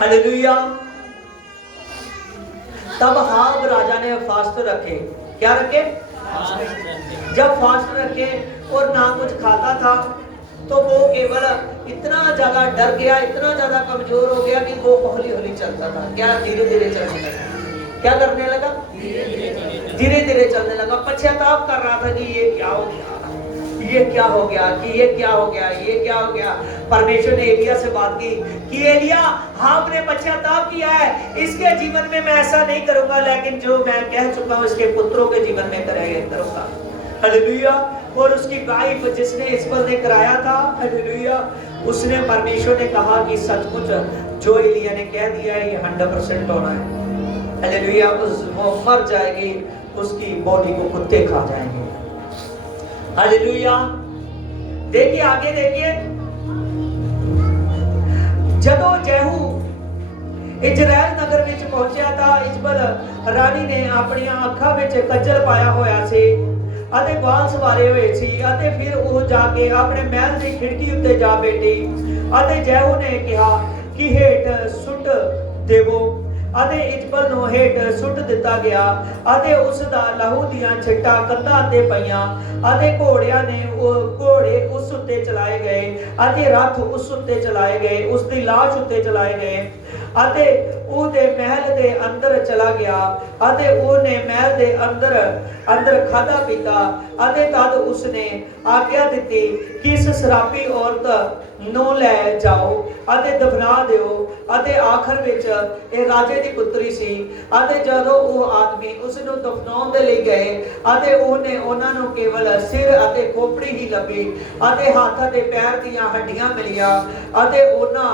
हालेलुया। तब हाब राजा ने फास्ट रखे। क्या रखे? जब फास्ट रखे और ना कुछ खाता था तो वो केवल इतना ज्यादा डर गया, इतना ज्यादा कमजोर हो गया कि वो हौली हौली चलता था। क्या? धीरे धीरे चलने लगा। क्या करने लगा? धीरे धीरे चलने लगा। पश्चाताप कर रहा था कि ये क्या हो गया, ये क्या हो गया, कि ये क्या हो गया, ये क्या हो गया। परमेश्वर ने एलिया से बात की कि एलिया, आपने पश्चाताप किया है, इसके जीवन में मैं ऐसा नहीं करूंगा, लेकिन जो मैं कह चुका हूं इसके पुत्रों के जीवन में करूंगा। हालेलुया। और उसकी वाइफ जिसने इस्माइल ने कराया था, हालेलुया, उसने परमेश्वर ने कहा कि सचमुच जो एलिया ने कह दिया है ये 100% होना है। हालेलुया। वो मर जाएगी, उसकी बॉडी को कुत्ते खा जाएंगे। हालेलुया। देखिए आगे देखिए, जदों जेहू इजराइल नगर विच पहुंचा था, इजबल रानी ने अपनी आंखां विच कज्जल पाया होया सी ਅਤੇ ਬਾਲ ਸਵਾਰੇ ਹੋਏ ਸੀ ਅਤੇ ਫਿਰ ਉਹ ਜਾ ਕੇ ਆਪਣੇ ਮਹਿਲ ਦੀ ਖਿੜਕੀ ਉੱਤੇ ਜਾ ਬੈਠੀ ਅਤੇ ਜੈਹੂ ਨੇ ਕਿਹਾ ਕਿ ਹੇਠ ਸੁੱਟ ਦੇਵੋ ਅਤੇ ਇਜ਼ਬਲ ਨੂੰ ਹੇਠ ਸੁੱਟ ਦਿੱਤਾ ਗਿਆ ਅਤੇ ਉਸ ਦਾ ਲਹੂ ਦੀਆਂ ਛਿੱਟਾਂ ਕੰਧਾਂ ਤੇ ਪਈਆਂ ਅਤੇ ਘੋੜੇ ਉਸ ਉੱਤੇ ਚਲਾਏ ਗਏ ਅਤੇ ਰੱਥ ਉਸ ਉੱਤੇ ਚਲਾਏ ਗਏ, ਉਸ ਦੀ ਲਾਸ਼ ਉੱਤੇ ਚਲਾਏ ਗਏ ਅਤੇ ਉਹਦੇ ਮਹਿਲ ਦੇ ਅੰਦਰ ਚਲਾ ਗਿਆ ਅਤੇ ਉਹਨੇ ਮਹਿਲ ਦੇ ਅੰਦਰ ਖਾਧਾ ਪੀਤਾ ਅਤੇ ਤਦ ਉਸਨੇ ਆਗਿਆ ਦਿੱਤੀ ਕਿ ਇਸ ਸ਼ਰਾਬੀ ਔਰਤ ਨੂੰ ਲੈ ਜਾਓ ਅਤੇ ਦਫਨਾ ਦਿਓ ਅਤੇ ਆਖਰ ਵਿੱਚ ਇਹ ਰਾਜੇ ਦੀ ਪੁੱਤਰੀ ਸੀ ਅਤੇ ਜਦੋਂ ਉਹ ਆਦਮੀ ਉਸ ਨੂੰ ਦਫਨਾਉਣ ਦੇ ਲਈ ਗਏ ਅਤੇ ਉਹਨੇ ਉਹਨਾਂ ਨੂੰ ਕੇਵਲ ਸਿਰ ਅਤੇ ਖੋਪੜੀ ਹੀ ਲੱਭੀ ਅਤੇ ਹੱਥ ਅਤੇ ਪੈਰ ਦੀਆਂ ਹੱਡੀਆਂ ਮਿਲੀਆਂ ਅਤੇ ਉਹਨਾਂ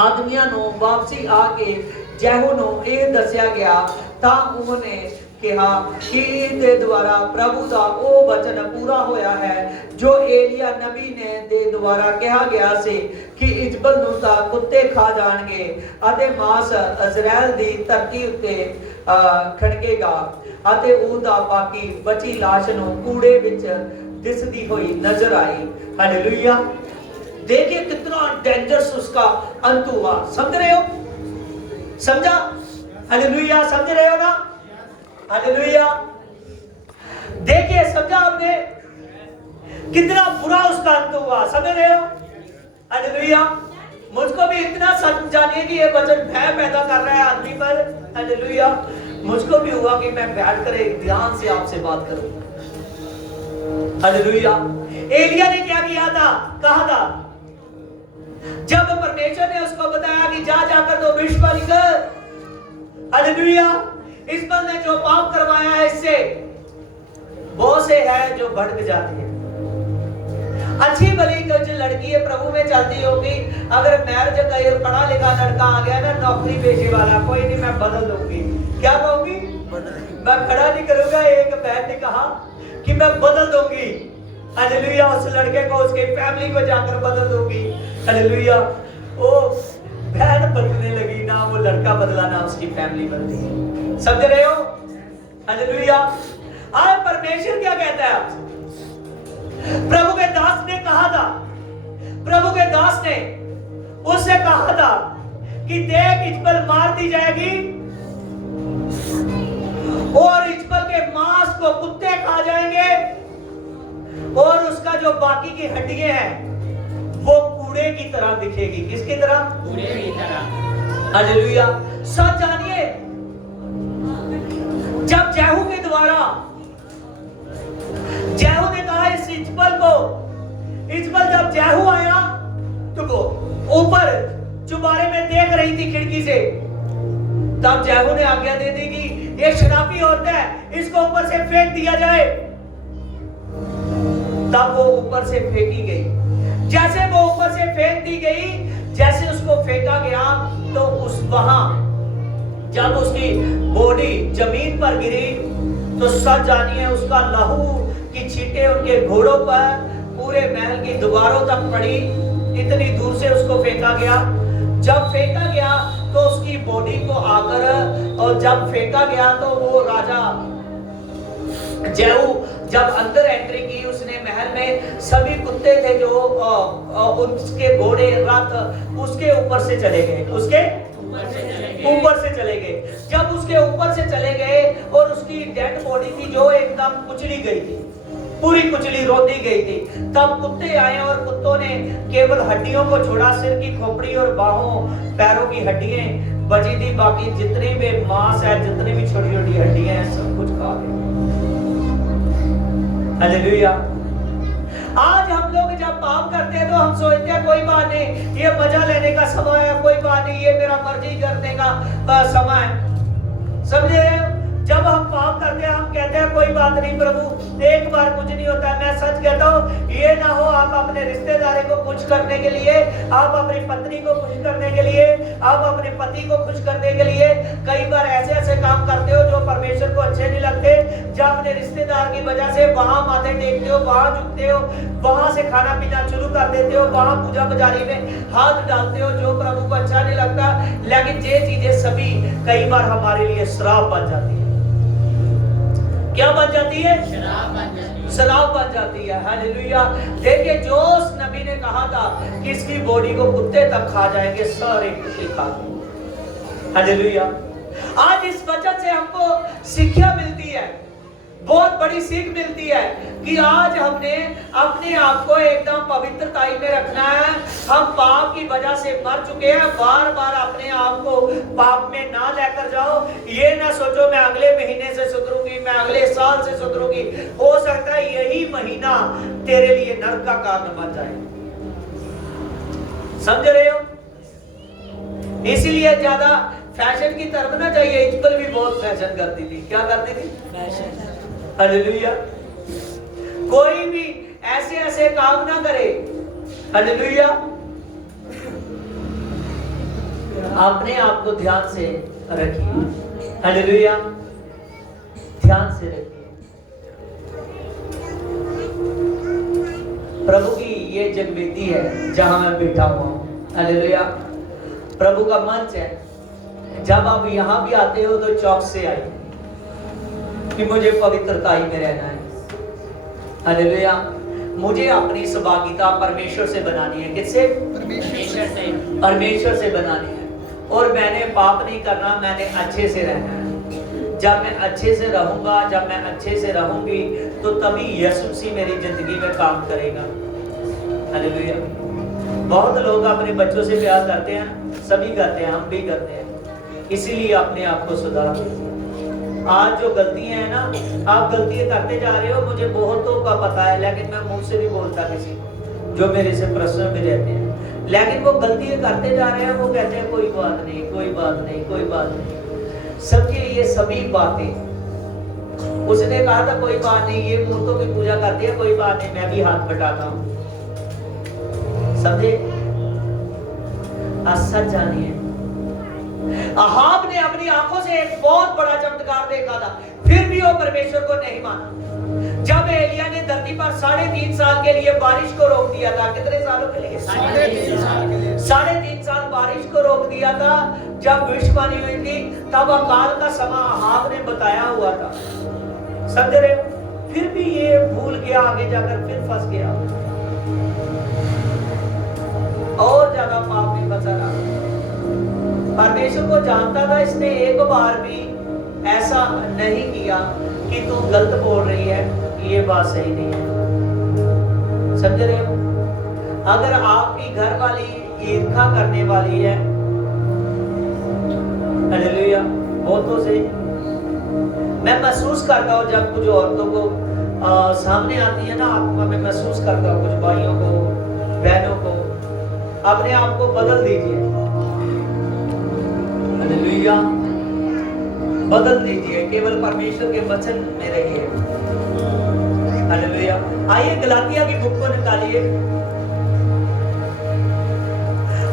ਆਦਮੀਆਂ ਨੂੰ ਵਾਪਸੀ ਆ ਕੇ ਜੈਹੂ ਨੂੰ ਇਹ ਦੱਸਿਆ ਗਿਆ ਤਾਂ ਉਹਨੇ ਕਿਹਾ ਕਿ ਇਹਦੇ ਦੁਆਰਾ ਪ੍ਰਭੂ ਦਾ ਉਹ ਵਚਨ ਪੂਰਾ ਹੋਇਆ ਹੈ ਜੋ ਏਲੀਆ ਨਬੀ ਨੇ ਦੇ ਦੁਆਰਾ ਕਿਹਾ ਗਿਆ ਸੀ ਕਿ ਇਜ਼ਬਲ ਨੂੰ ਤਾਂ ਕੁੱਤੇ ਖਾ ਜਾਣਗੇ ਅਤੇ ਮਾਸ ਇਜ਼ਰਾਈਲ ਦੀ ਧਰਤੀ ਉੱਤੇ ਖੜਕੇਗਾ ਅਤੇ ਉਹਦਾ ਬਾਕੀ ਬਚੀ ਲਾਸ਼ ਨੂੰ ਕੂੜੇ ਵਿੱਚ ਦਿਸਦੀ ਹੋਈ नजर आई। हालेलुया। देखिए कितना डेंजरस उसका अंत हुआ। समझ रहे हो? समझा? हालेलुया। समझ रहे हो ना? हालेलुया। देखिए समझा आपने कितना बुरा उसका अंत हुआ। समझ रहे हो? हालेलुया। मुझको भी इतना समझाने की ये वचन भय पैदा कर रहा है आदमी पर। हालेलुया। मुझको भी हुआ कि मैं बैठ कर एक ध्यान से आपसे बात करूं। हालेलुया। एलिया ने क्या किया था? कहा था जब परमेश्वर ने उसको बताया कि जा जाकर तो भविष्यवाणी कर। हालेलुया। इज़बल ने जो पाप करवाया है इससे बहुत से है जो भटक जाते हैं। अच्छी भली कुछ लड़की है प्रभु में चलती होगी, अगर मैरिज का ये पढ़ा लिखा लड़का आ गया ना नौकरी पेशे वाला, कोई नहीं मैं बदल दूंगी। क्या कहूंगी? मैं खड़ा नहीं करूंगा। एक बहन ने कहा कि मैं बदल दूंगी। हालेलुया। उस लड़के को उसके फैमिली को जाकर बदल दूंगी। हालेलुया। वो बहन बदलने लगी ना, वो लड़का बदला ना उसकी फैमिली बदली। समझ रहे हो? हालेलुया। आज परमेश्वर क्या कहता है आपसे? प्रभु के दास ने कहा था, प्रभु के दास ने उससे कहा था कि देख इज़बल मार दी जाएगी और इज़बल के मांस को कुत्ते खा जाएंगे और उसका जो बाकी की हड्डियां हैं वो कूड़े की तरह दिखेगी। किसकी तरह? कूड़े की तरह। हालेलुया। सच जानिए जब जैहू के द्वारा जैहू ने कहा इस इज़बल को, इज़बल जब जैहू आया तो वो ऊपर चुबारे में देख रही थी खिड़की से, तब जैहू ने आज्ञा दे दी कि ये शराबी औरत है, इसको ऊपर से फेंक दिया जाए। तब वो ऊपर से फेंकी गई। जैसे वो ऊपर से फेंक दी गई, जैसे उसको फेंका गया तो उस वहां जब उसकी बॉडी जमीन पर गिरी तो सच जानिए उसका लहू की छींटे उनके घोड़ों पर पूरे महल की दीवारों तक पड़ी। इतनी दूर से उसको फेंका गया। जब फेंका गया तो उसकी बॉडी को आकर, और जब फेंका गया तो वो राजा जैहू जब अंदर एंट्री की उसने महल में, सभी कुत्ते थे जो उसके घोड़े रथ उसके ऊपर से चले गए, उसके ऊपर से चले गए। जब उसके ऊपर से चले गए और उसकी डेड बॉडी थी जो एकदम कुचली गई थी, पूरी कुचली रोंदी गई थी, तब कुत्ते आए और कुत्तों ने केवल हड्डियों को छोड़ा, सिर की खोपड़ी और बाहों पैरों की हड्डियां बची थी, बाकी जितनी भी मांस है, जितनी भी छोटी छोटी हड्डियां हैं सब कुछ खा गए। हालेलुया। आज हम लोग जब पाप करते हैं तो हम सोचते हैं कोई बात नहीं, ये मजा लेने का समय है, कोई बात नहीं, ये मेरा मर्जी करने का समय है। समझे? जब हम पाप करते हैं हम कहते हैं कोई बात नहीं प्रभु, एक बार कुछ नहीं होता है। मैं सच कहता हूँ, ये ना हो आप अपने रिश्तेदारी को खुश करने के लिए, आप अपनी पत्नी को खुश करने के लिए, आप अपने पति को खुश करने के लिए कई बार ऐसे ऐसे काम करते हो जो परमेश्वर को अच्छे नहीं लगते। जब अपने रिश्तेदार की वजह से वहां माथे टेकते हो, वहां झुकते हो, वहां से खाना पीना शुरू कर देते हो, वहां पूजा पुजारी में हाथ डालते हो जो प्रभु को अच्छा नहीं लगता। लेकिन ये चीजें सभी कई बार हमारे लिए श्राप बन जाती है। क्या बन जाती है? शराब बन जाती है। हालेलुया। देखिए जो उस नबी ने कहा था कि इसकी बॉडी को कुत्ते तक खा जाएंगे, सारे कुत्ते खा गए। हालेलुया। आज इस वचन से हमको शिक्षा मिलती है, बहुत बड़ी सीख मिलती है कि आज हमने अपने आप को एकदम पवित्रताई में रखना है। हम पाप की वजह से मर चुके हैं। बार बार अपने आप को पाप में ना लेकर जाओ। ये ना सोचो मैं अगले महीने से सुधरूंगी, मैं अगले साल से सुधरूंगी। हो सकता है यही महीना तेरे लिए नरक का कारण बन जाए। समझ रहे हो? इसीलिए ज्यादा फैशन की तरफ ना जाइए। इजबल भी बहुत फैशन करती थी। क्या करती थी? फैशन। हालेलुया। कोई भी ऐसे ऐसे काम ना करे। हालेलुया। अपने आप को ध्यान से रखिए। हालेलुया। ध्यान से रखिए। प्रभु की ये जगवेदी है जहां मैं बैठा हुआ हूं। हालेलुया। प्रभु का मंच है। जब आप यहां भी आते हो तो चौक से आइए कि मुझे पवित्रता ही में रहना है। हालेलुया। मुझे अपनी सहभागिता परमेश्वर से बनानी है। किससे? परमेश्वर से। परमेश्वर से बनानी है। और मैंने पाप नहीं करना, मैंने अच्छे से रहना है। जब मैं अच्छे से रहूंगा, जब मैं अच्छे से रहूंगी, तो तभी यीशु मसीह मेरी जिंदगी में काम करेगा। हालेलुया। बहुत लोग अपने बच्चों से प्यार करते हैं, सभी करते हैं, हम भी करते हैं। इसीलिए अपने आप को सुधारो। आज जो गलतियां है ना, आप गलतियां करते जा रहे हो, मुझे बहुतों का पता है, लेकिन मैं मुंह से नहीं बोलता किसी को जो मेरे से प्रश्न में रहते हैं। लेकिन वो गलतियां करते जा रहे हैं, वो कहते हैं कोई बात नहीं, कोई बात नहीं, कोई बात नहीं। समझिए ये सभी बातें, उसने कहा था कोई बात नहीं, ये मूर्तों की पूजा करती है, कोई बात नहीं, मैं भी हाथ बटाता हूं। समझे? सच जानिए, अहाब ने अपनी आंखों से एक बहुत बड़ा चमत्कार देखा था, फिर भी वो परमेश्वर को नहीं माना। जब एलिया ने धरती पर 3.5 साल के लिए बारिश को रोक दिया था। कितने सालों के लिए? 3.5 साल के लिए। 3.5 साल बारिश को रोक दिया था। जब भविष्यवाणी हुई थी तब अकाल का समय अहाब ने बताया हुआ था। समझ रहे हो? फिर भी ये भूल गया, आगे जाकर फिर फंस गया और ज्यादा पाप में फंसा रहा। परमेश्वर को जानता था, इसने एक बार भी ऐसा नहीं किया कि तू गलत बोल रही है, ये बात सही नहीं है। समझ रहे हो? अगर आपकी घर वाली ईर्ष्या करने वाली है, हालेलुया, बहुतों से मैं महसूस करता हूँ जब कुछ औरतों को सामने आती है ना, आत्मा में महसूस करता हूँ, कुछ भाइयों को, बहनों को, अपने आप को बदल दीजिए। हालेलुया। बदल दीजिए, केवल परमेश्वर के वचन में रहिए। हालेलुया। आइए गलातिया की बुक को निकालिए।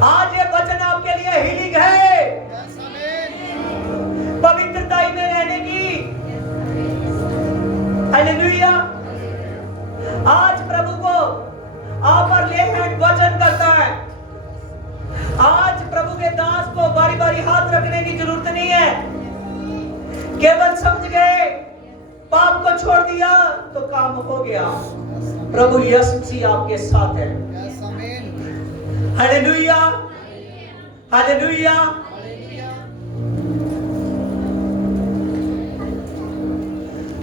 आज ये वचन आपके लिए हीलिंग है, पवित्रता में रहने की। हालेलुया। आज प्रभु को आप पर ले हैंड वचन करता है। आज प्रभु के दास को बारी बारी हाथ रखने की जरूरत नहीं है। केवल समझ गए, पाप को छोड़ दिया तो काम हो गया। प्रभु यीशु मसीह आपके साथ है। हालेलुया। हालेलुया।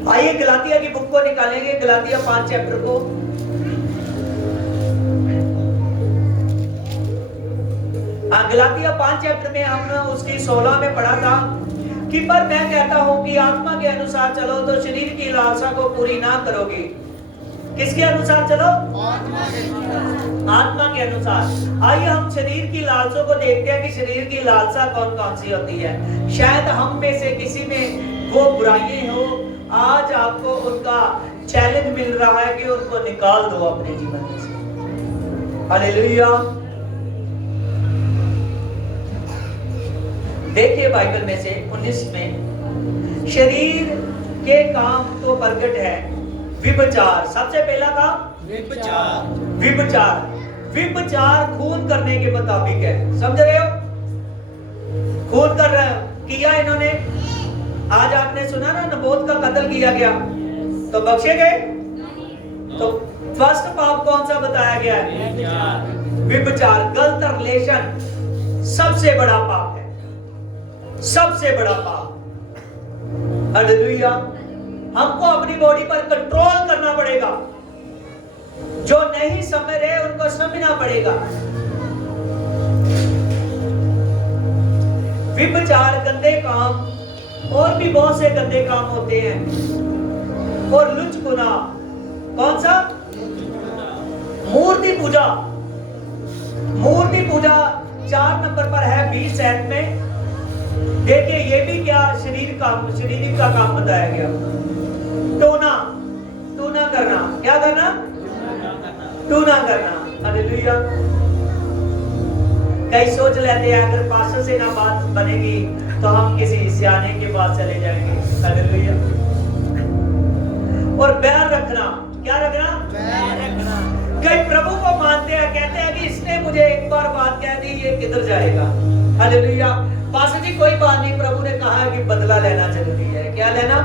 आइए गलातिया की बुक को निकालेंगे, गलातिया 5 चैप्टर को। गलातिया 5 चैप्टर में हमने उसकी 16 में पढ़ा था कि पर मैं कहता हूं कि आत्मा के अनुसार चलो तो शरीर की लालसा को पूरी ना करोगे। किसके अनुसार चलो? आत्मा के अनुसार। आइए हम शरीर की लालसों को देखते हैं कि शरीर की लालसा कौन कौन सी होती है। शायद हम में से किसी में वो बुराइयां हो, आज आपको उनका चैलेंज मिल रहा है कि उनको निकाल दो अपने जीवन में से। हालेलुया। देखिए बाइबल में से 19 में शरीर के काम तो प्रकट है। विभचार, सबसे पहला काम विभचार। विभचार, विभचार खून करने के मुताबिक है। समझ रहे हो? खून कर रहे हो, किया इन्होंने। आज आपने सुना ना, नबोत का कत्ल किया गया तो बख्शे गए। तो फर्स्ट पाप कौन सा बताया गया है? विभचार, गलत रिलेशन सबसे बड़ा पाप है। सबसे बड़ा पाप। हालेलुया। हमको अपनी बॉडी पर कंट्रोल करना पड़ेगा। जो नहीं समझ रहे उनको समझना पड़ेगा। विभचार, गंदे काम और भी बहुत से गंदे काम होते हैं। और लुचकुना, कौन सा? मूर्ति पूजा। मूर्ति पूजा 4 नंबर पर है 20 ऐप में। देखिए ये भी क्या शरीर का काम बताया गया। टूना करना। क्या करना? टूना करना। हालेलुया। कई सोच लेते हैं अगर पास्टर से ना बात बनेगी तो हम किसी सियाने के पास चले जाएंगे। हालेलुया। और बैर रखना। क्या रखना? बैर रखना। कई प्रभु को मानते हैं, कहते हैं कि इसने मुझे एक बार बात कह दी, ये किधर जाएगा। हालेलुया। पास्टर जी कोई बात नहीं, प्रभु ने कहा है कि बदला लेना जरूरी है। क्या लेना?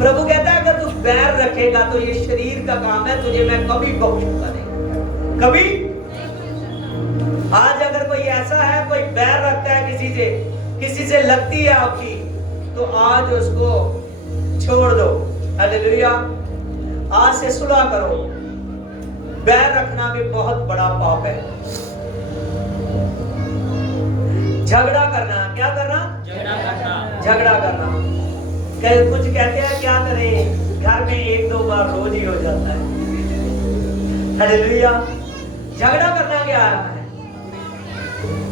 प्रभु कहता है अगर तू बैर रखेगा तो ये शरीर का काम है, तुझे मैं कभी बख्शूंगा नहीं। कभी। आज अगर कोई ऐसा है, कोई बैर रखता है किसी से लगती है आपकी, तो आज उसको छोड़ दो। हालेलुया। आज से सुलह करो। बैर रखना भी बहुत बड़ा पाप है। झगड़ा करना। क्या करना? झगड़ा करना। कुछ कहते हैं क्या करें, घर में 1-2 बार रोज ही हो जाता है। हालेलुया। झगड़ा करना क्या है?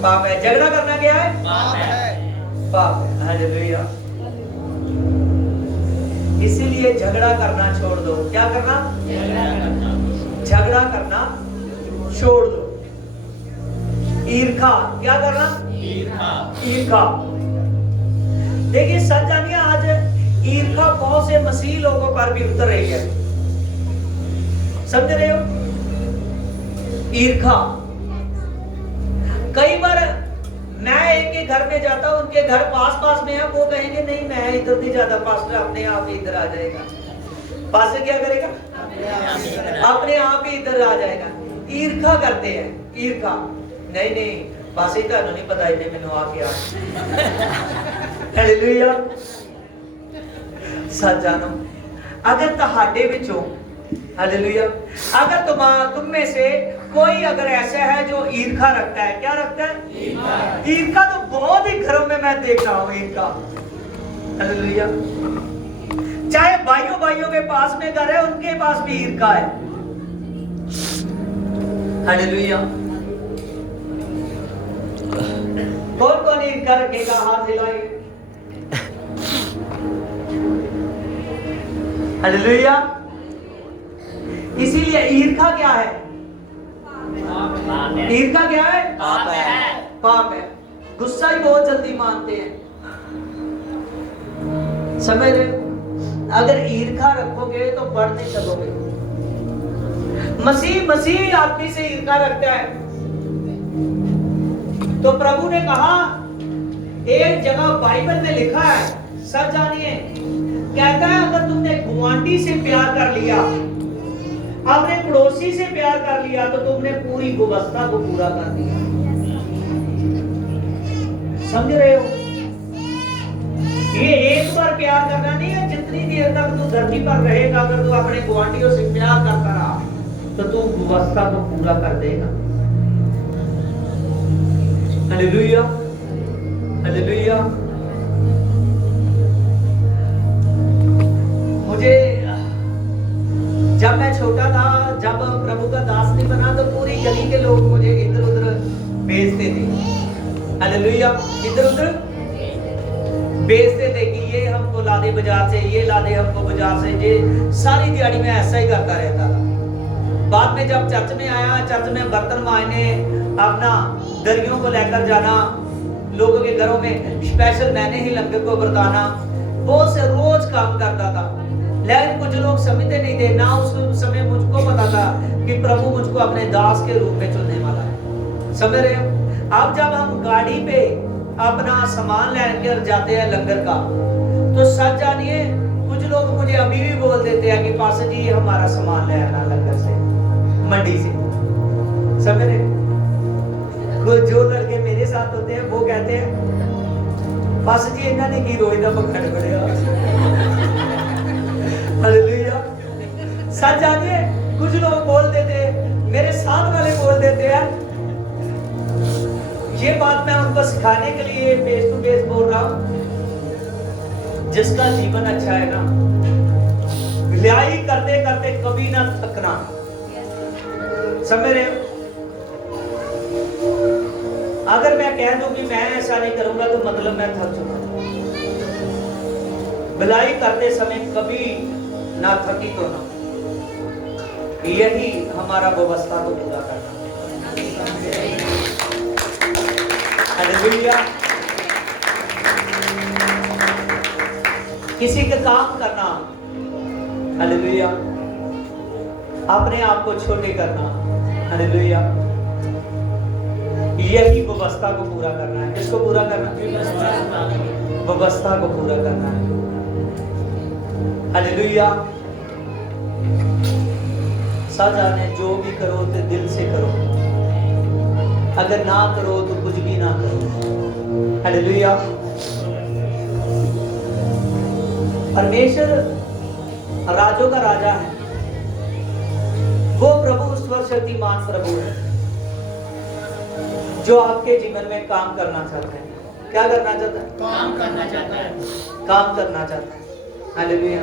पाप है। झगड़ा करना क्या है? पाप है। हालेलुया। इसीलिए झगड़ा करना छोड़ दो। क्या करना? झगड़ा करना छोड़ दो। ईर्खा। क्या करना? ईर्खा। देखिए सच जानिए, आज ईर्खा बहुत से मसीह लोगों पर भी उतर रही है। समझ रहे हो? ईर्खा। कई बार मैं एक के घर में जाता हूं, उनके घर पास में है, वो कहेंगे नहीं मैं इधर नहीं जाता, पास्टर अपने आप ही इधर आ जाएगा। पास्टर क्या करेगा? अपने आप ही इधर आ जाएगा। ईर्खा करते हैं। ईर्खा। नहीं पासे ਤੁਹਾਨੂੰ नहीं पता इन्हें मैंने आके आ। हालेलुया। सच जानो, अगर ਤੁਹਾਡੇ ਵਿੱਚੋਂ, हालेलुया, अगर तुम में से कोई अगर ऐसा है जो ईर्खा रखता है। क्या रखता है? ईर्खा तो बहुत ही घरों में मैं देख रहा हूं। ईर्खा। हालेलुया। चाहे भाइयों के पास में घर है, उनके पास भी ईर्खा है। हालेलुया। कौन ईर्खा रखेगा? हाथ हिलाइए। हालेलुया। इसीलिए ईर्खा क्या है? ईर्खा क्या है? पाप है। गुस्सा ही बहुत जल्दी मानते हैं। समझ रहे? अगर ईर्खा रखोगे तो बढ़ नहीं सकोगे। मसीह आदमी से ईर्खा रखता है। तो प्रभु ने कहा, एक जगह बाइबल में लिखा है, सच जानिए, कहता है अगर तुमने गुआंढी से प्यार कर लिया, अपने पड़ोसी से प्यार कर लिया, तो तुमने पूरी व्यवस्था को पूरा कर दिया। समझ रहे हो? ये एक बार प्यार करना नहीं है। जितनी देर तक तू धरती पर रहेगा, अगर तू अपने गुआंढियों से प्यार करता रहा तो तू व्यवस्था को पूरा कर देगा। हालेलुया। हालेलुया। मुझे जब मैं छोटा था, जब प्रभु का दास नहीं बना, तो पूरी गली के लोग मुझे इधर उधर भेजते थे। हालेलुया। इधर उधर भेजते थे कि ये हमको ला दे बाजार से, ये ला दे हमको बाजार से। ये सारी दिहाड़ी में ऐसा ही करता रहता था। बाद में जब चर्च में आया, चर्च में बर्तन मांजने, अपना दरियों को लेकर जाना, लोगों के घरों में स्पेशल मैंने ही लंगर को बरताना, बहुत से रोज काम करता था। लेकिन कुछ लोग समझते नहीं थे ना। उस समय मुझको पता था कि प्रभु मुझको अपने दास के रूप में चुनने वाला है। समझ रहे हो? अब जब हम गाड़ी पे अपना सामान लेकर जाते हैं लंगर का, तो सच जानिए कुछ लोग मुझे अभी भी बोल देते हैं कि पास्टर जी हमारा सामान ले आना लंगर से, मंडी से। समझ रहे? जो लड़के मेरे साथ साथ होते हैं वो कहते हैं बस जी इन्होंने की रोई का पखड़ पड़ेगा। हालेलुया। सच जानिए कुछ लोग बोल देते, मेरे साथ वाले बोल देते हैं, ये बात मैं उनको सिखाने के लिए फेस टू फेस बोल रहा हूं। जिसका जीवन अच्छा है ना, भलाई करते करते कभी ना थकना। समझ रहे हो? अगर मैं कह दूं कि मैं ऐसा नहीं करूंगा तो मतलब मैं थक चुका। भलाई करते समय कभी ना थकी तो ना, यही हमारा व्यवस्था को पूरा करना। हालेलुया। किसी का काम करना, हालेलुया, अपने आप को छोटे करना, हालेलुया, यही व्यवस्था को पूरा करना है। किसको पूरा करना? व्यवस्था को पूरा करना है। हालेलुया। साजाने जो भी करो तो दिल से करो, अगर ना करो तो कुछ भी ना करो। हालेलुया। परमेश्वर राजों का राजा है, वो प्रभु सर्वशक्तिमान प्रभु है, जो आपके जीवन में काम करना चाहता है। क्या करना चाहता है? काम करना चाहता है। काम करना चाहता है। हालेलुया।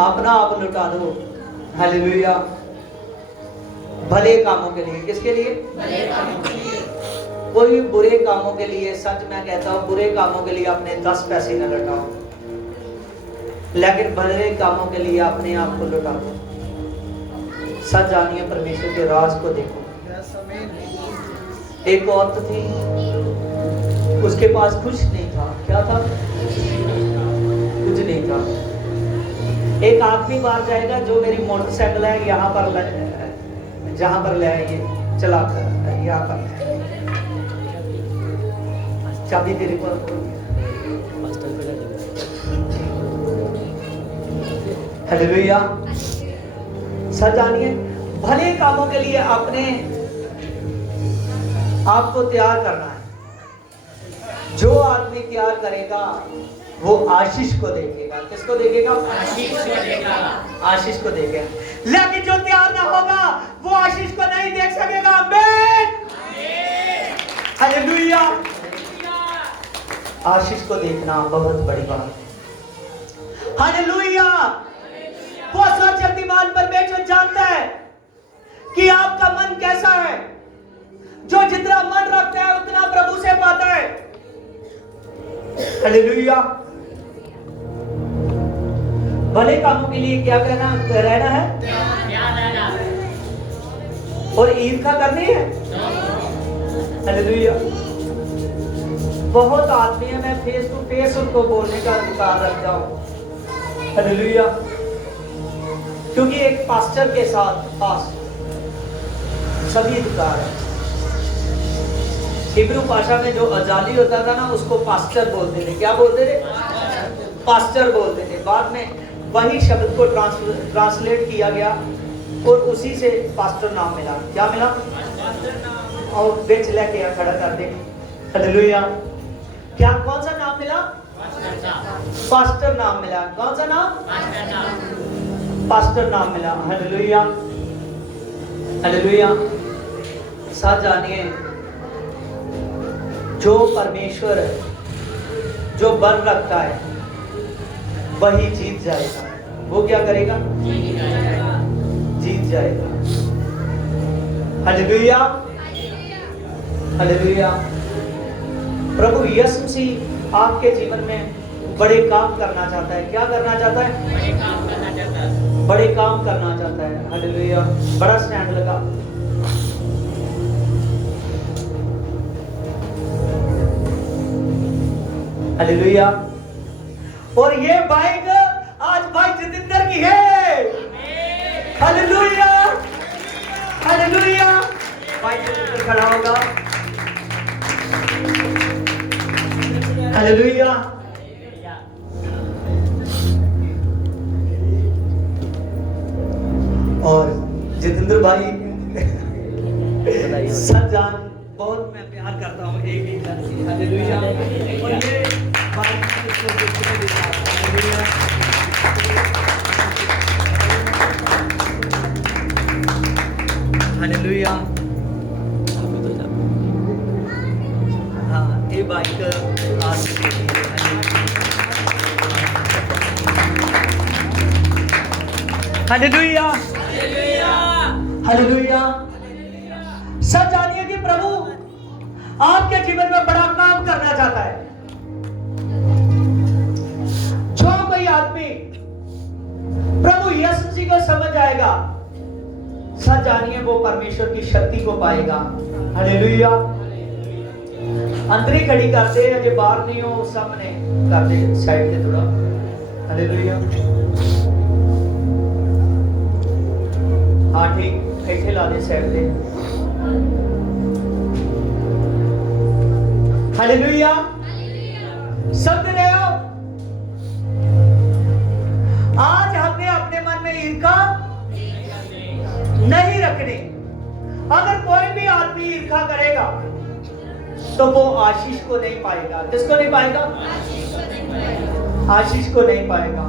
अपना आप लुटा दो। हालेलुया। भले कामों के लिए। किसके लिए? भले कामों के लिए। कोई बुरे कामों के लिए, सच मैं कहता हूँ, बुरे कामों के लिए अपने 10 पैसे न लुटाओ, लेकिन भले कामों के लिए अपने आप को लुटा दो। सच जानिए, परमेश्वर के राज को देखो। एक औरत थी, उसके पास कुछ नहीं था। क्या था? कुछ नहीं था। एक आदमी बाहर जाएगा जो मेरी मोटरसाइकिल है यहाँ पर जहां पर ले आइए, चला कर यहाँ पर चाबी तेरे पर। हालेलुया। सच जानिए, भले कामों के लिए अपने आपको तैयार करना है। जो आदमी तैयार करेगा वो आशीष को देखेगा। किसको देखेगा? आशीष को देखेगा। आशीष को देखेगा। लेकिन जो तैयार ना होगा वो आशीष को नहीं देख सकेगा। आमीन। हालेलुया। आशीष को देखना बहुत बड़ी बात है। हालेलुया। वो सर्वशक्तिमान परमेश्वर जानता है कि आपका मन कैसा है। जो जितना मन रखता है उतना प्रभु से पाता है। हालेलुया। भले कामों के लिए क्या रहना है? और ईर्ष्या करनी है। हालेलुया। बहुत आदमी है, मैं फेस टू फेस उनको बोलने का अधिकार रखता हूं। हालेलुया। क्योंकि एक पास्टर के साथ पास सभी अधिकार है। हिब्रू भाषा में जो आजादी होता था ना, उसको पास्टर बोलते थे। क्या बोलते थे? पास्टर बोलते थे। बाद में वही शब्द को ट्रांसलेट किया गया और उसी से पास्टर नाम मिला। क्या मिला? और बेच लेके खड़ा कर दे। हालेलुया। क्या कौन सा नाम मिला? पास्टर नाम मिला। कौन सा नाम? पास्टर नाम मिला। हालेलुया। हालेलुया। साथ जानिए, जो परमेश्वर जो बर रखता है वही जीत जाएगा। वो क्या करेगा? जीत जाएगा। हालेलुया। हालेलुया। प्रभु यीशु मसीह आपके जीवन में बड़े काम करना चाहता है। क्या करना चाहता है? बड़े काम करना चाहता है। बड़े काम करना चाहता है। हालेलुया। बड़ा स्टैंड लगा। हालेलुया। और ये बाइक आज भाई जितेंद्र की है। हालेलुया। हालेलुया। भाई जितेंद्र खड़ा होगा। हालेलुया। और जितेंद्र भाई सच बहुत मैं प्यार करता हूँ एक ही लड़की। हालेलुया। और ये बाइक इसको देखने देता है। हालेलुया। हालेलुया। हाँ, ये बाइक आज हालेलुया। हालेलुया। सब जानिए कि प्रभु आपके जीवन में बड़ा काम करना चाहता है। जो कोई आदमी प्रभु यीशु मसीह को समझ आएगा, सब जानिए वो परमेश्वर की शक्ति को पाएगा। हालेलुया। अंदर ही खड़ी करते हैं, जो बाहर नहीं हो सामने करते साइड से थोड़ा। हालेलुया। हाँ ठीक, ऐसे ला दे साइड से। हालेलुया। समझ रहे हो? आज हमने अपने मन में ईर्ष्या नहीं रखनी। अगर कोई भी आदमी ईर्ष्या करेगा तो वो आशीष को नहीं पाएगा। किसको नहीं पाएगा? आशीष को नहीं पाएगा।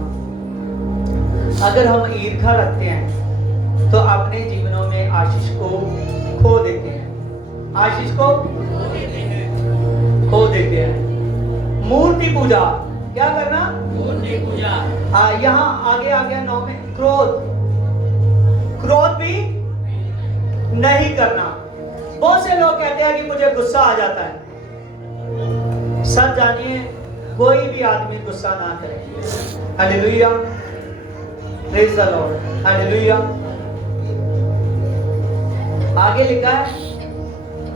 अगर हम ईर्ष्या रखते हैं तो अपने जीवनों में आशीष को खो देते हैं। आशीष को खो देते हैं। मूर्ति पूजा क्या करना? मूर्ति पूजा। यहाँ आगे आ गया 9 में क्रोध। क्रोध भी नहीं करना। बहुत से लोग कहते हैं कि मुझे गुस्सा आ जाता है। सब जानिए कोई भी आदमी गुस्सा ना करे। Hallelujah. Praise the Lord. Hallelujah. आगे लिखा है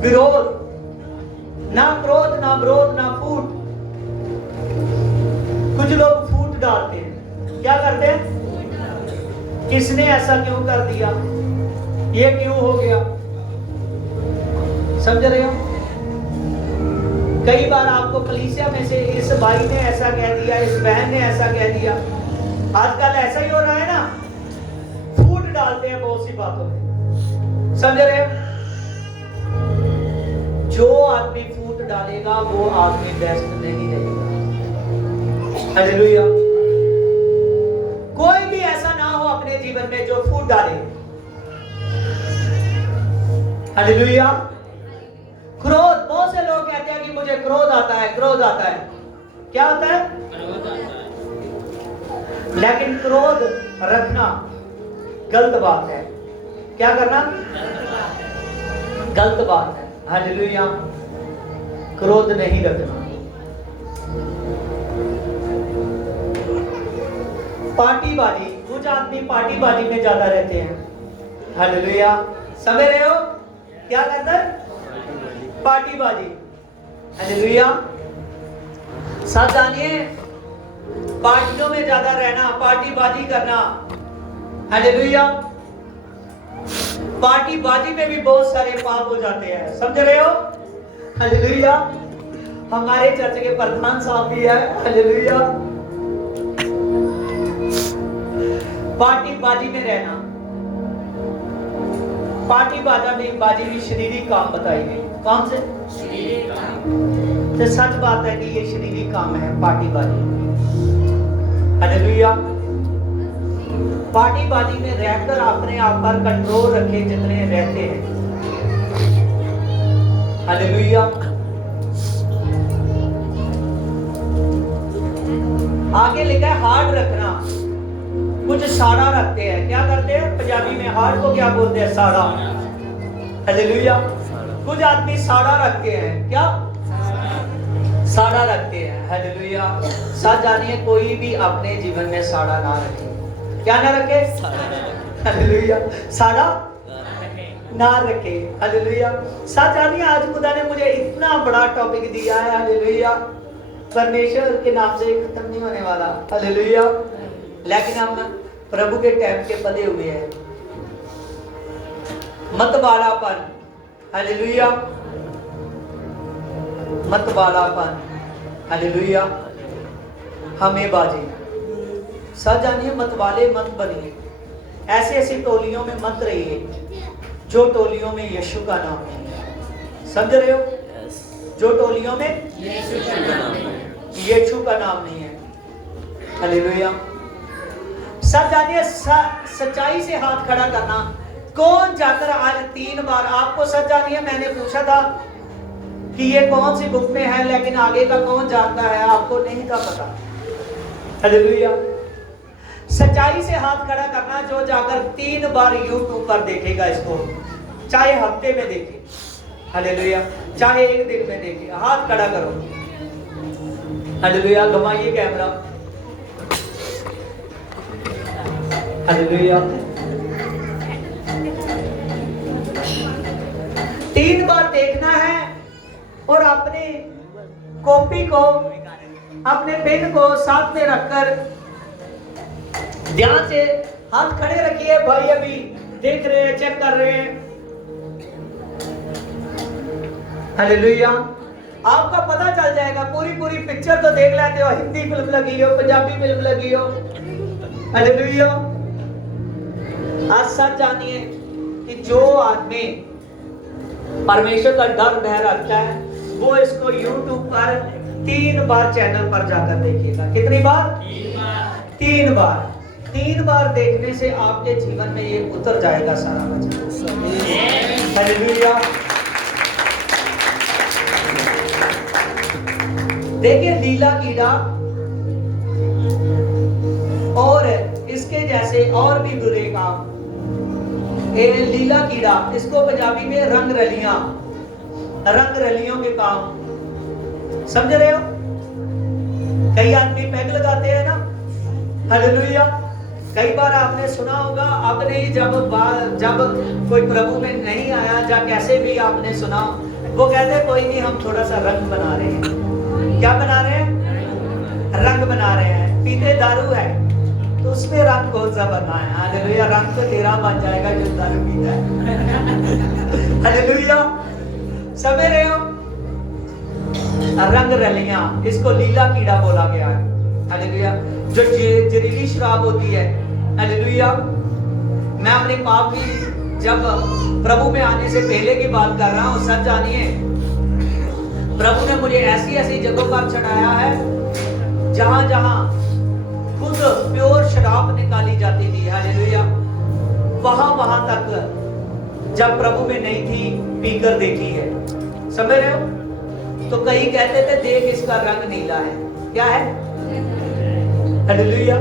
विरोध। ना क्रोध, ना विरोध, ना फूट। कुछ लोग फूट डालते हैं। क्या करते हैं? किसने ऐसा क्यों कर दिया, ये क्यों हो गया। समझ रहे हो? कई बार आपको कलीसिया में से इस भाई ने ऐसा कह दिया, इस बहन ने ऐसा कह दिया। आजकल ऐसा ही हो रहा है ना, फूट डालते हैं बहुत सी बातों में। समझ रहे हो? जो आदमी फूट डालेगा वो आदमी बेस्ट नहीं रहेगा। हालेलुया। कोई भी ऐसा ना हो अपने जीवन में जो फूट डाले। हालेलुया। क्रोध। बहुत से लोग कहते हैं कि मुझे क्रोध आता है, क्रोध आता है। क्या होता है? लेकिन क्रोध रखना गलत बात है। क्या करना? गलत बात है। हालेलुया। क्रोध नहीं रखना। पार्टीबाजी। कुछ आदमी पार्टीबाजी में ज्यादा रहते हैं। हालेलुया। समझ रहे हो? क्या करता है? पार्टीबाजी। हालेलुया। सब जानिए पार्टियों में ज्यादा रहना, पार्टीबाजी करना। हालेलुया। पार्टीबाजी में भी बहुत सारे पाप हो जाते हैं। समझ रहे हो? हालेलुया। हमारे चर्च के प्रधान साहब भी है। हालेलुया। पार्टीबाजी में रहना। पार्टीबाजी भी शरीरी काम बताई गई। कौन से? तो सच बात है कि ये शरीरी काम है पार्टीबाजी। हालेलुया। पार्टीबाजी में रहकर अपने आप पर कंट्रोल रखे जितने रहते हैं। हालेलुया। आगे लिखा है हार्ड रखना। कुछ साड़ा रखते हैं। क्या करते हैं? पंजाबी में हार्ड को क्या बोलते हैं? साड़ा। हालेलुया। कुछ आदमी साड़ा रखते हैं। क्या? साड़ा रखते हैं। हालेलुया। सच जानिए कोई भी अपने जीवन में साड़ा ना रखे। क्या ना रखे? हालेलुया। साड़ा ना रखे। हालेलुया। सच जानिए आज खुदा ने मुझे इतना बड़ा टॉपिक दिया है। हालेलुया। परमेश्वर के नाम से खत्म नहीं होने वाला। हालेलुया। लेकिन हम प्रभु के टाइम के पदे हुए हैं। मतवालापन। हालेलुया। मतवालापन। हालेलुया। हमें बाजी। सच जानिए मतवाले मत बनिए। ऐसी ऐसी टोलियों में मत रहिए जो टोलियों में यीशु का नाम है। समझ रहे हो? जो टोलियों में यीशु का नाम है। यीशु का नाम नहीं है। हालेलुया। सब जानिए, सच्चाई से हाथ खड़ा करना। कौन जाकर आज 3 बार, आपको सच जानिए, मैंने पूछा था कि ये कौन सी बुक में है, लेकिन आगे का कौन जानता है, आपको नहीं था पता। हालेलुया। सच्चाई से हाथ खड़ा करना जो जाकर 3 बार यूट्यूब पर देखेगा इसको, चाहे हफ्ते में देखे, हालेलुया, चाहे 1 दिन में देखे, हाथ खड़ा करो। हालेलुया। घुमाइए कैमरा। हालेलुया। 3 बार देखना है और अपने कॉपी को, अपने पेन को साथ में रखकर ध्यान से हाथ खड़े रखिए। भाई अभी देख रहे हैं, चेक कर रहे हैं। हालेलुया। आपका पता चल जाएगा, पूरी पिक्चर तो देख लेते हो, हिंदी फिल्म लगी हो, पंजाबी फिल्म लगी हो। हालेलुया। आज सच जानिए कि जो आदमी परमेश्वर का डर भय रखता है वो इसको YouTube पर 3 बार चैनल पर जाकर देखेगा। कितनी बार? 3 बार। 3 बार देखने से आपके जीवन में ये उतर जाएगा सारा वचन। हालेलुया। देखिए, लीला कीड़ा और इसके जैसे और भी बुरे काम। लीला कीड़ा, इसको पंजाबी में रंग रलियां, रंग रलियों के काम। समझ रहे हो? कई आदमी पैग लगाते हैं ना। हालेलुया। कई बार आपने सुना होगा, आपने जब कोई प्रभु में नहीं आया, या कैसे भी आपने सुना, वो कहते कोई नहीं, हम थोड़ा सा रंग बना रहे हैं। क्या बना रहे हैं? रंग बना रहे हैं। पीते दारू है तो उसमें रंग कौन सा बना है? हालेलुया। रंग तो तेरा बन जाएगा जो दारू पीता है। हालेलुया। समझ रहे हो? रंग रलियां, इसको लीला कीड़ा बोला गया है। हालेलुया। जो जहरीली शराब होती है। हालेलुया। मैं अपने पाप की, जब प्रभु में आने से पहले की बात कर रहा हूं, सच जानिए, प्रभु ने मुझे ऐसी ऐसी जगहों पर चढ़ाया है जहां जहां खुद प्योर शराब निकाली जाती थी। हालेलुया। वहां तक जब प्रभु में नहीं थी, पीकर देखी है। समझ रहे हो? तो कई कहते थे देख इसका रंग नीला है। क्या है? हालेलुया।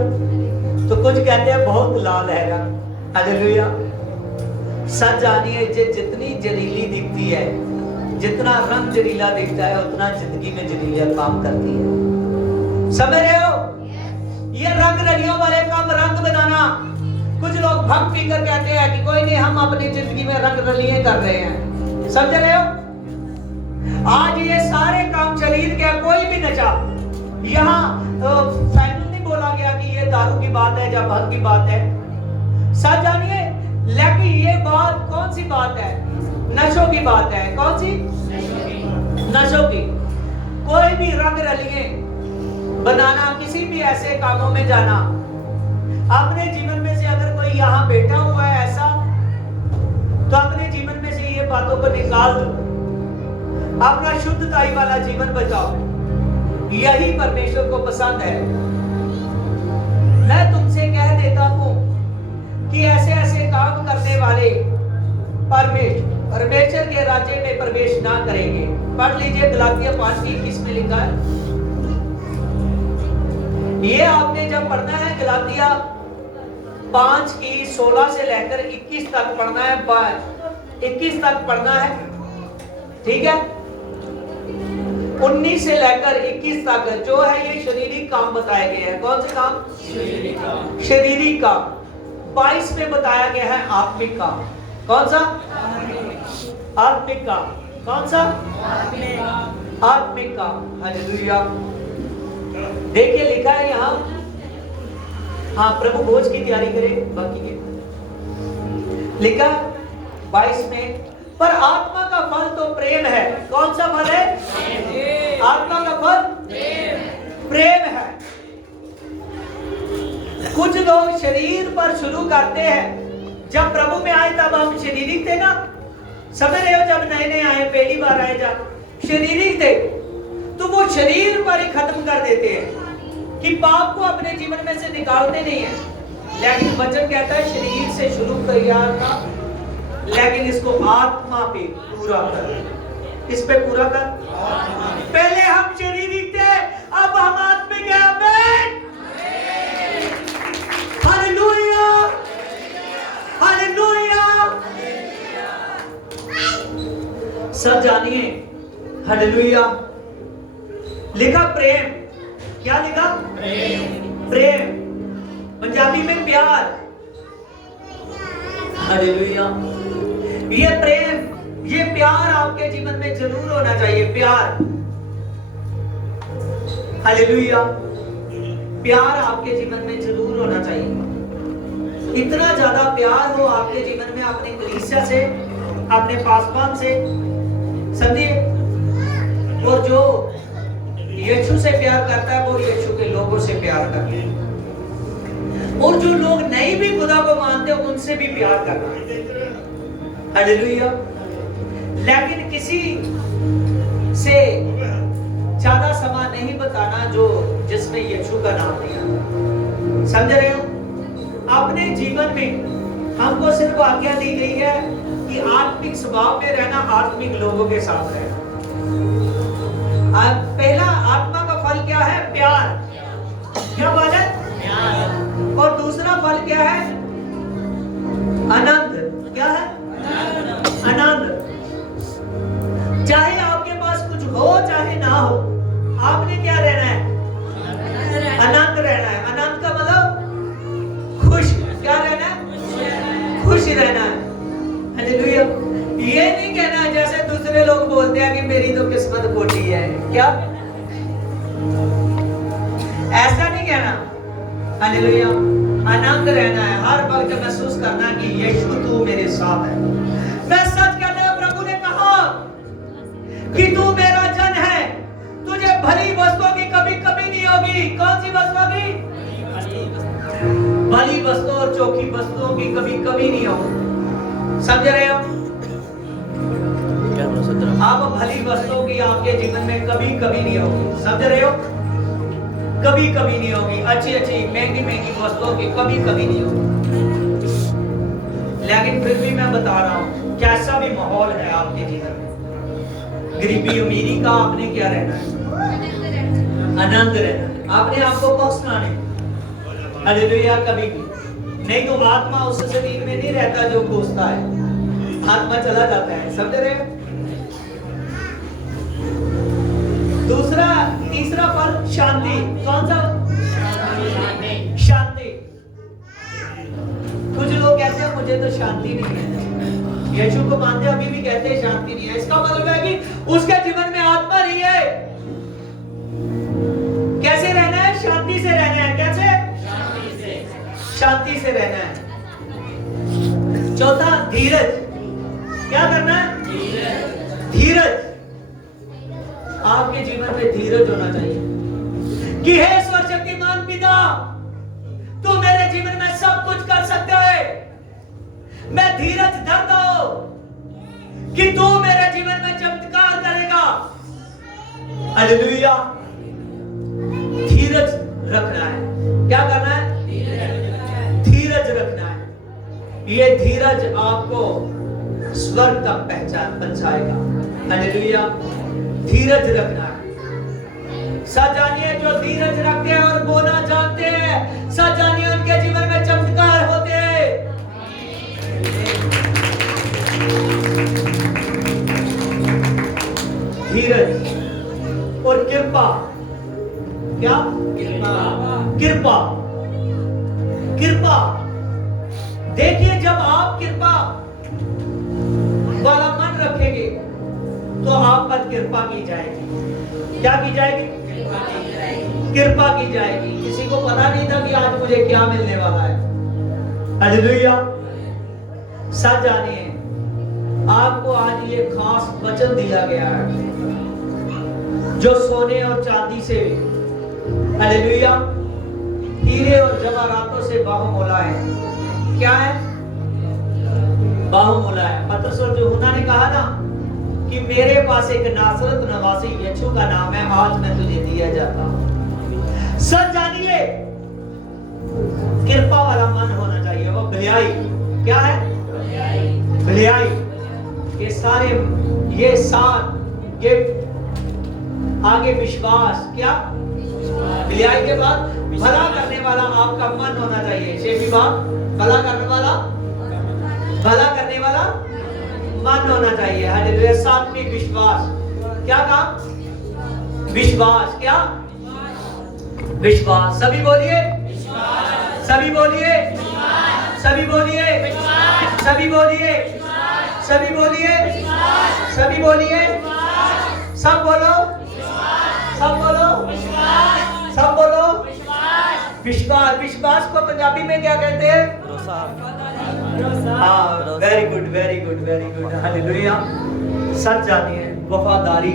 तो कुछ कहते हैं बहुत लाल है रंग। हालेलुया। सच जानिए, जितनी जहरीली दिखती है, जितना रंग जहरीला दिखता है, उतना जिंदगी में जहरीला काम करती है। समझ रहे हो? ये रंग रलियों वाले काम, रंग बनाना। कुछ लोग भंग पीकर कहते हैं कि कोई नहीं, हम अपनी जिंदगी में रंग रलिए कर रहे हैं। समझ रहे हो? आज ये सारे काम शरीर के, कोई भी नशा, यहाँ फाइनल नहीं बोला गया कि ये दारू की बात है या भंग की बात है। सच जानिए, लेकिन ये बात कौन सी बात है? नशों की बात है। कौन सी? नशों की। कोई भी रंग रलिए बनाना, किसी भी ऐसे कामों में जाना, अपने जीवन में से अगर कोई यहाँ बैठा हुआ है ऐसा, तो अपने जीवन में से ये बातों को निकाल दो, अपना शुद्धताई वाला जीवन बचाओ। यही परमेश्वर को पसंद है। मैं तुमसे कह देता हूं कि ऐसे ऐसे काम करने वाले परमेश्वर के राज्य में प्रवेश ना करेंगे। पढ़ लीजिए गलातिया 5:21 में लिखा है। ये आपने जब पढ़ना है, गलातिया 5:16 से लेकर 21 तक पढ़ना है। 21 तक पढ़ना है, ठीक है? 19 से लेकर 21 तक जो है ये शारीरिक काम बताए गए हैं। कौन से काम? शारीरिक काम। 22 में बताया गया है आत्मिक काम। कौन सा? आत्मिक काम। कौन सा? आत्मिक काम। हालेलुया। देखिए लिखा है यहाँ, हाँ, प्रभु भोज की तैयारी करें, बाकी के लिखा 22 में, पर आत्मा का फल तो प्रेम है। कौन सा फल है? आत्मा का फल प्रेम है। कुछ लोग शरीर पर शुरू करते हैं। जब प्रभु में आए तब हम शारीरिक थे ना, समझ रहे हो, जब नए नए आए, पहली बार आए, जब शारीरिक थे तो वो शरीर पर ही खत्म कर देते हैं कि पाप को अपने जीवन में से निकालते नहीं है। लेकिन वचन कहता है शरीर से शुरू तैयार था, लेकिन इसको आत्मा पे पूरा कर। इस पे पूरा कर। पहले हम शारीरिक थे, अब हम आत्मिक हैं। आमीन, हालेलुया, हालेलुया। सब जानिए, हालेलुया। लिखा प्रेम, क्या लिखा? प्रेम, पंजाबी में प्यार। हालेलुया। ये प्रेम, ये प्यार आपके जीवन में जरूर होना चाहिए। प्यार, हालेलुया, प्यार आपके जीवन में जरूर होना चाहिए। इतना ज्यादा प्यार हो आपके जीवन में अपनी कलीसिया से, अपने पासवान से, समझिए। और जो यीशु से प्यार करता है वो यीशु के लोगों से प्यार करता है। और जो लोग नहीं भी खुदा को मानते उनसे भी प्यार करना है। हालेलुया। लेकिन किसी से ज्यादा समय नहीं बताना जो जिसने यीशु का नाम लिया। समझ रहे हो? अपने जीवन में हमको सिर्फ आज्ञा दी गई है कि आत्मिक स्वभाव में रहना, आत्मिक लोगों के साथ रहना। पहला आत्मा का फल क्या है? प्यार। क्या फल है? प्यार। और दूसरा फल क्या है? आनंद। क्या है? आनंद। चाहे आपके पास कुछ हो चाहे ना हो, आपने क्या रहना है? आनंद रहना है। आनंद का मतलब खुश। क्या रहना है? खुश रहना है। हालेलुया। ये नहीं कहना जैसे दूसरे लोग बोलते हैं कि मेरी तो किस्मत खोटी है। क्या? ऐसा नहीं कहना। हालेलुया। आनंद रहना है, हर वक्त महसूस करना कि यीशु तू मेरे साथ है। मैं सच कहता हूं, प्रभु ने कहा कि तू मेरा जन है, तुझे भली वस्तुओं की कभी कभी नहीं होगी। कौन सी वस्तुओं की? भली वस्तुओं और चौकी वस्तुओं की कभी कभी नहीं होगी। समझ रहे हो? आप भली वस्तुओं की आपके जीवन में कभी कभी नहीं होगी। समझ रहे हो? कभी कभी नहीं होगी। अच्छी अच्छी महंगी महंगी वस्तुओं की कभी कभी नहीं होगी। लेकिन फिर भी मैं बता रहा हूं, कैसा भी माहौल है आपके जीवन में, गरीबी अमीरी का आपने क्या रहना है? आनंद रहना है। आपने आपको पहुंचना नहीं। हालेलुया। कभी भी नहीं तो आत्मा उस शरीर में नहीं रहता जो कोसता है, आत्मा चला जाता है। समझ रहे हो? दूसरा, तीसरा फल शांति। कौन सा? शांति। कुछ लोग कहते हैं मुझे तो शांति नहीं है, यीशु को मानते अभी भी कहते हैं शांति नहीं है। इसका मतलब है कि उसके जीवन में आत्मा नहीं है। कैसे रहना है? शांति से रहना है। कैसे? शांति से रहना है। चौथा, धीरज। क्या करना है? धीरज। आपके जीवन में धीरज होना चाहिए कि हे सर्वशक्तिमान पिता, तू मेरे जीवन में सब कुछ कर सकते है। मैं धीरज धरता हूं कि तू मेरे जीवन में चमत्कार करेगा। हालेलुया। धीरज रखना है। क्या करना है? धीरज रखना है। ये धीरज आपको स्वर्ग तक पहचान पहुंचाएगा। हालेलुया। धीरज रखना है। सच जानिए, जो धीरज रखते हैं और बोलना जानते हैं, सच जानिए उनके जीवन में चमत्कार होते हैं। धीरज और कृपा। क्या? कृपा। कृपा। देखिए, जब आप कृपा वाला मन रखेंगे तो आप पर कृपा की जाएगी। क्या की जाएगी? कृपा की जाएगी। किसी को पता नहीं था कि आज मुझे क्या मिलने वाला है। हालेलुया। सच जानिए, आपको आज ये खास वचन दिया गया है जो सोने और चांदी से, हालेलुया, हीरे और जवाहरातों से बहुमूल्य है। क्या है? बाहु मुलायम। पतरस और यूहन्ना ने कहा ना कि मेरे पास एक नासरत नवासी यीशु का नाम है, आज मैं तुझे दिया जाता हूं। सच जानिए, कृपा वाला मन होना चाहिए। वो भलाई क्या है? भलाई। ये सारे, ये साथ, ये आगे विश्वास, क्या भलाई के बाद भला करने वाला आपका मन होना चाहिए। छेवीं बात, भला करने वाला, भला करने वाला मन होना चाहिए। हालेलुया। सातवीं विश्वास, क्या काम? विश्वास, क्या? विश्वास। सभी बोलिए, सभी बोलिए, सभी बोलिए, सभी बोलिए, सभी बोलिए, सभी बोलिए, सब बोलो, सब बोलो, सब बोलो। विश्वास। विश्वास को पंजाबी में क्या कहते हैं? हाँ, very good, very good, very good. Hallelujah. सच जानिए, वफादारी।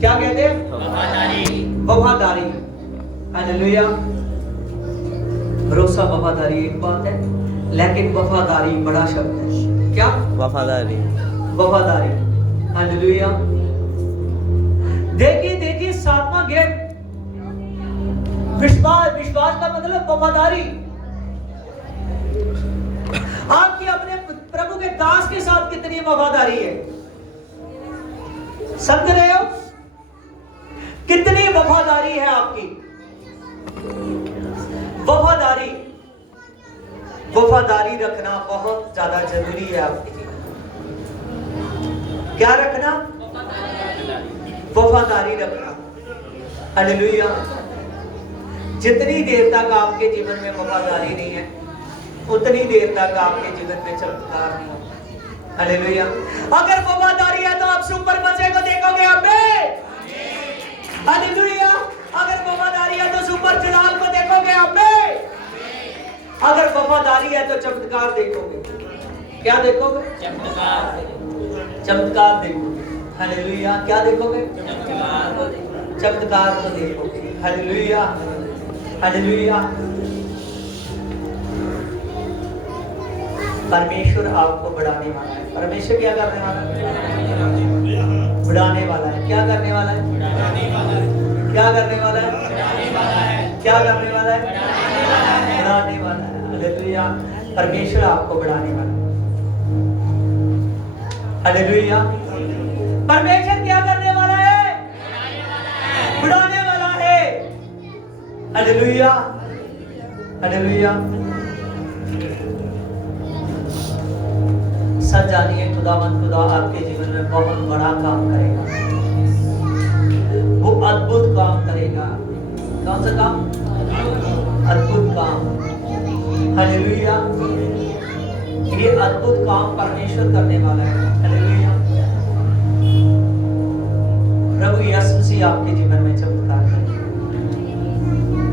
क्या कहते हैं? वफादारी। वफादारी। हालेलुया। भरोसा, वफादारी एक बात है, लेकिन वफादारी बड़ा शब्द है। क्या? वफादारी। वफादारी। हालेलुया। देखिए देखिए, सातवां गेट विश्वास। विश्वास का मतलब वफादारी। आपकी अपने प्रभु के दास के साथ कितनी वफादारी है? समझ रहे हो? कितनी वफादारी है आपकी? वफादारी, वफादारी रखना बहुत ज्यादा जरूरी है आपके जीवन। क्या रखना? वफादारी रखना। हालेलुया। जितनी देर तक आपके जीवन में वफादारी नहीं है, उतनी देर तक आपके जीवन में चमत्कार नहीं होगा। हालेलुया। अगर वफादारी है तो आप सुपर बच्चे को देखोगे। आमीन। हालेलुया। अगर वफादारी है तो सुपर जलाल को देखोगे। आमीन। अगर वफादारी है तो चमत्कार देखोगे। क्या देखोगे? चमत्कार। चमत्कार देखोगे। हालेलुया। क्या देखोगे? चमत्कार को देखोगे। चमत्कार को देखोगे। हालेलुया। हालेलुया। परमेश्वर आपको बढ़ाने वाला है। परमेश्वर क्या करने वाला है? बढ़ाने वाला है। क्या करने वाला है? क्या करने वाला है? क्या करने वाला है? बढ़ाने वाला है। हालेलुया। परमेश्वर आपको बढ़ाने वाला है। हालेलुया। परमेश्वर क्या करने वाला है? बढ़ाने वाला है। हालेलुया। हालेलुया। सच जानिए, खुदावंद खुदा आपके जीवन में बहुत बड़ा काम करेगा। वो अद्भुत काम करेगा। कौन सा काम? अद्भुत काम। हालेलुया। ये अद्भुत काम परमेश्वर करने वाला है। हालेलुया। प्रभु यीशु मसीह आपके जीवन में चमत्कार करेगा।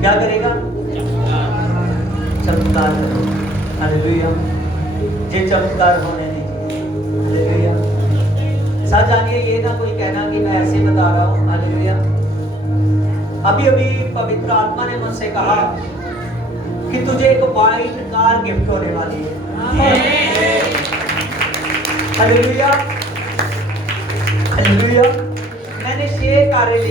क्या करेगा? चमत्कार करेगा। हालेलुया। ये चमत्कार होने दीजिए। हालेलुया। सच जानिए, ये ना कोई कहना कि मैं ऐसे बता रहा हूँ। हालेलुया। अभी अभी पवित्र आत्मा ने मुझसे कहा कि तुझे एक वाइट कार गिफ्ट होने वाली है। हालेलुया। हालेलुया। मैंने 6 कारें ली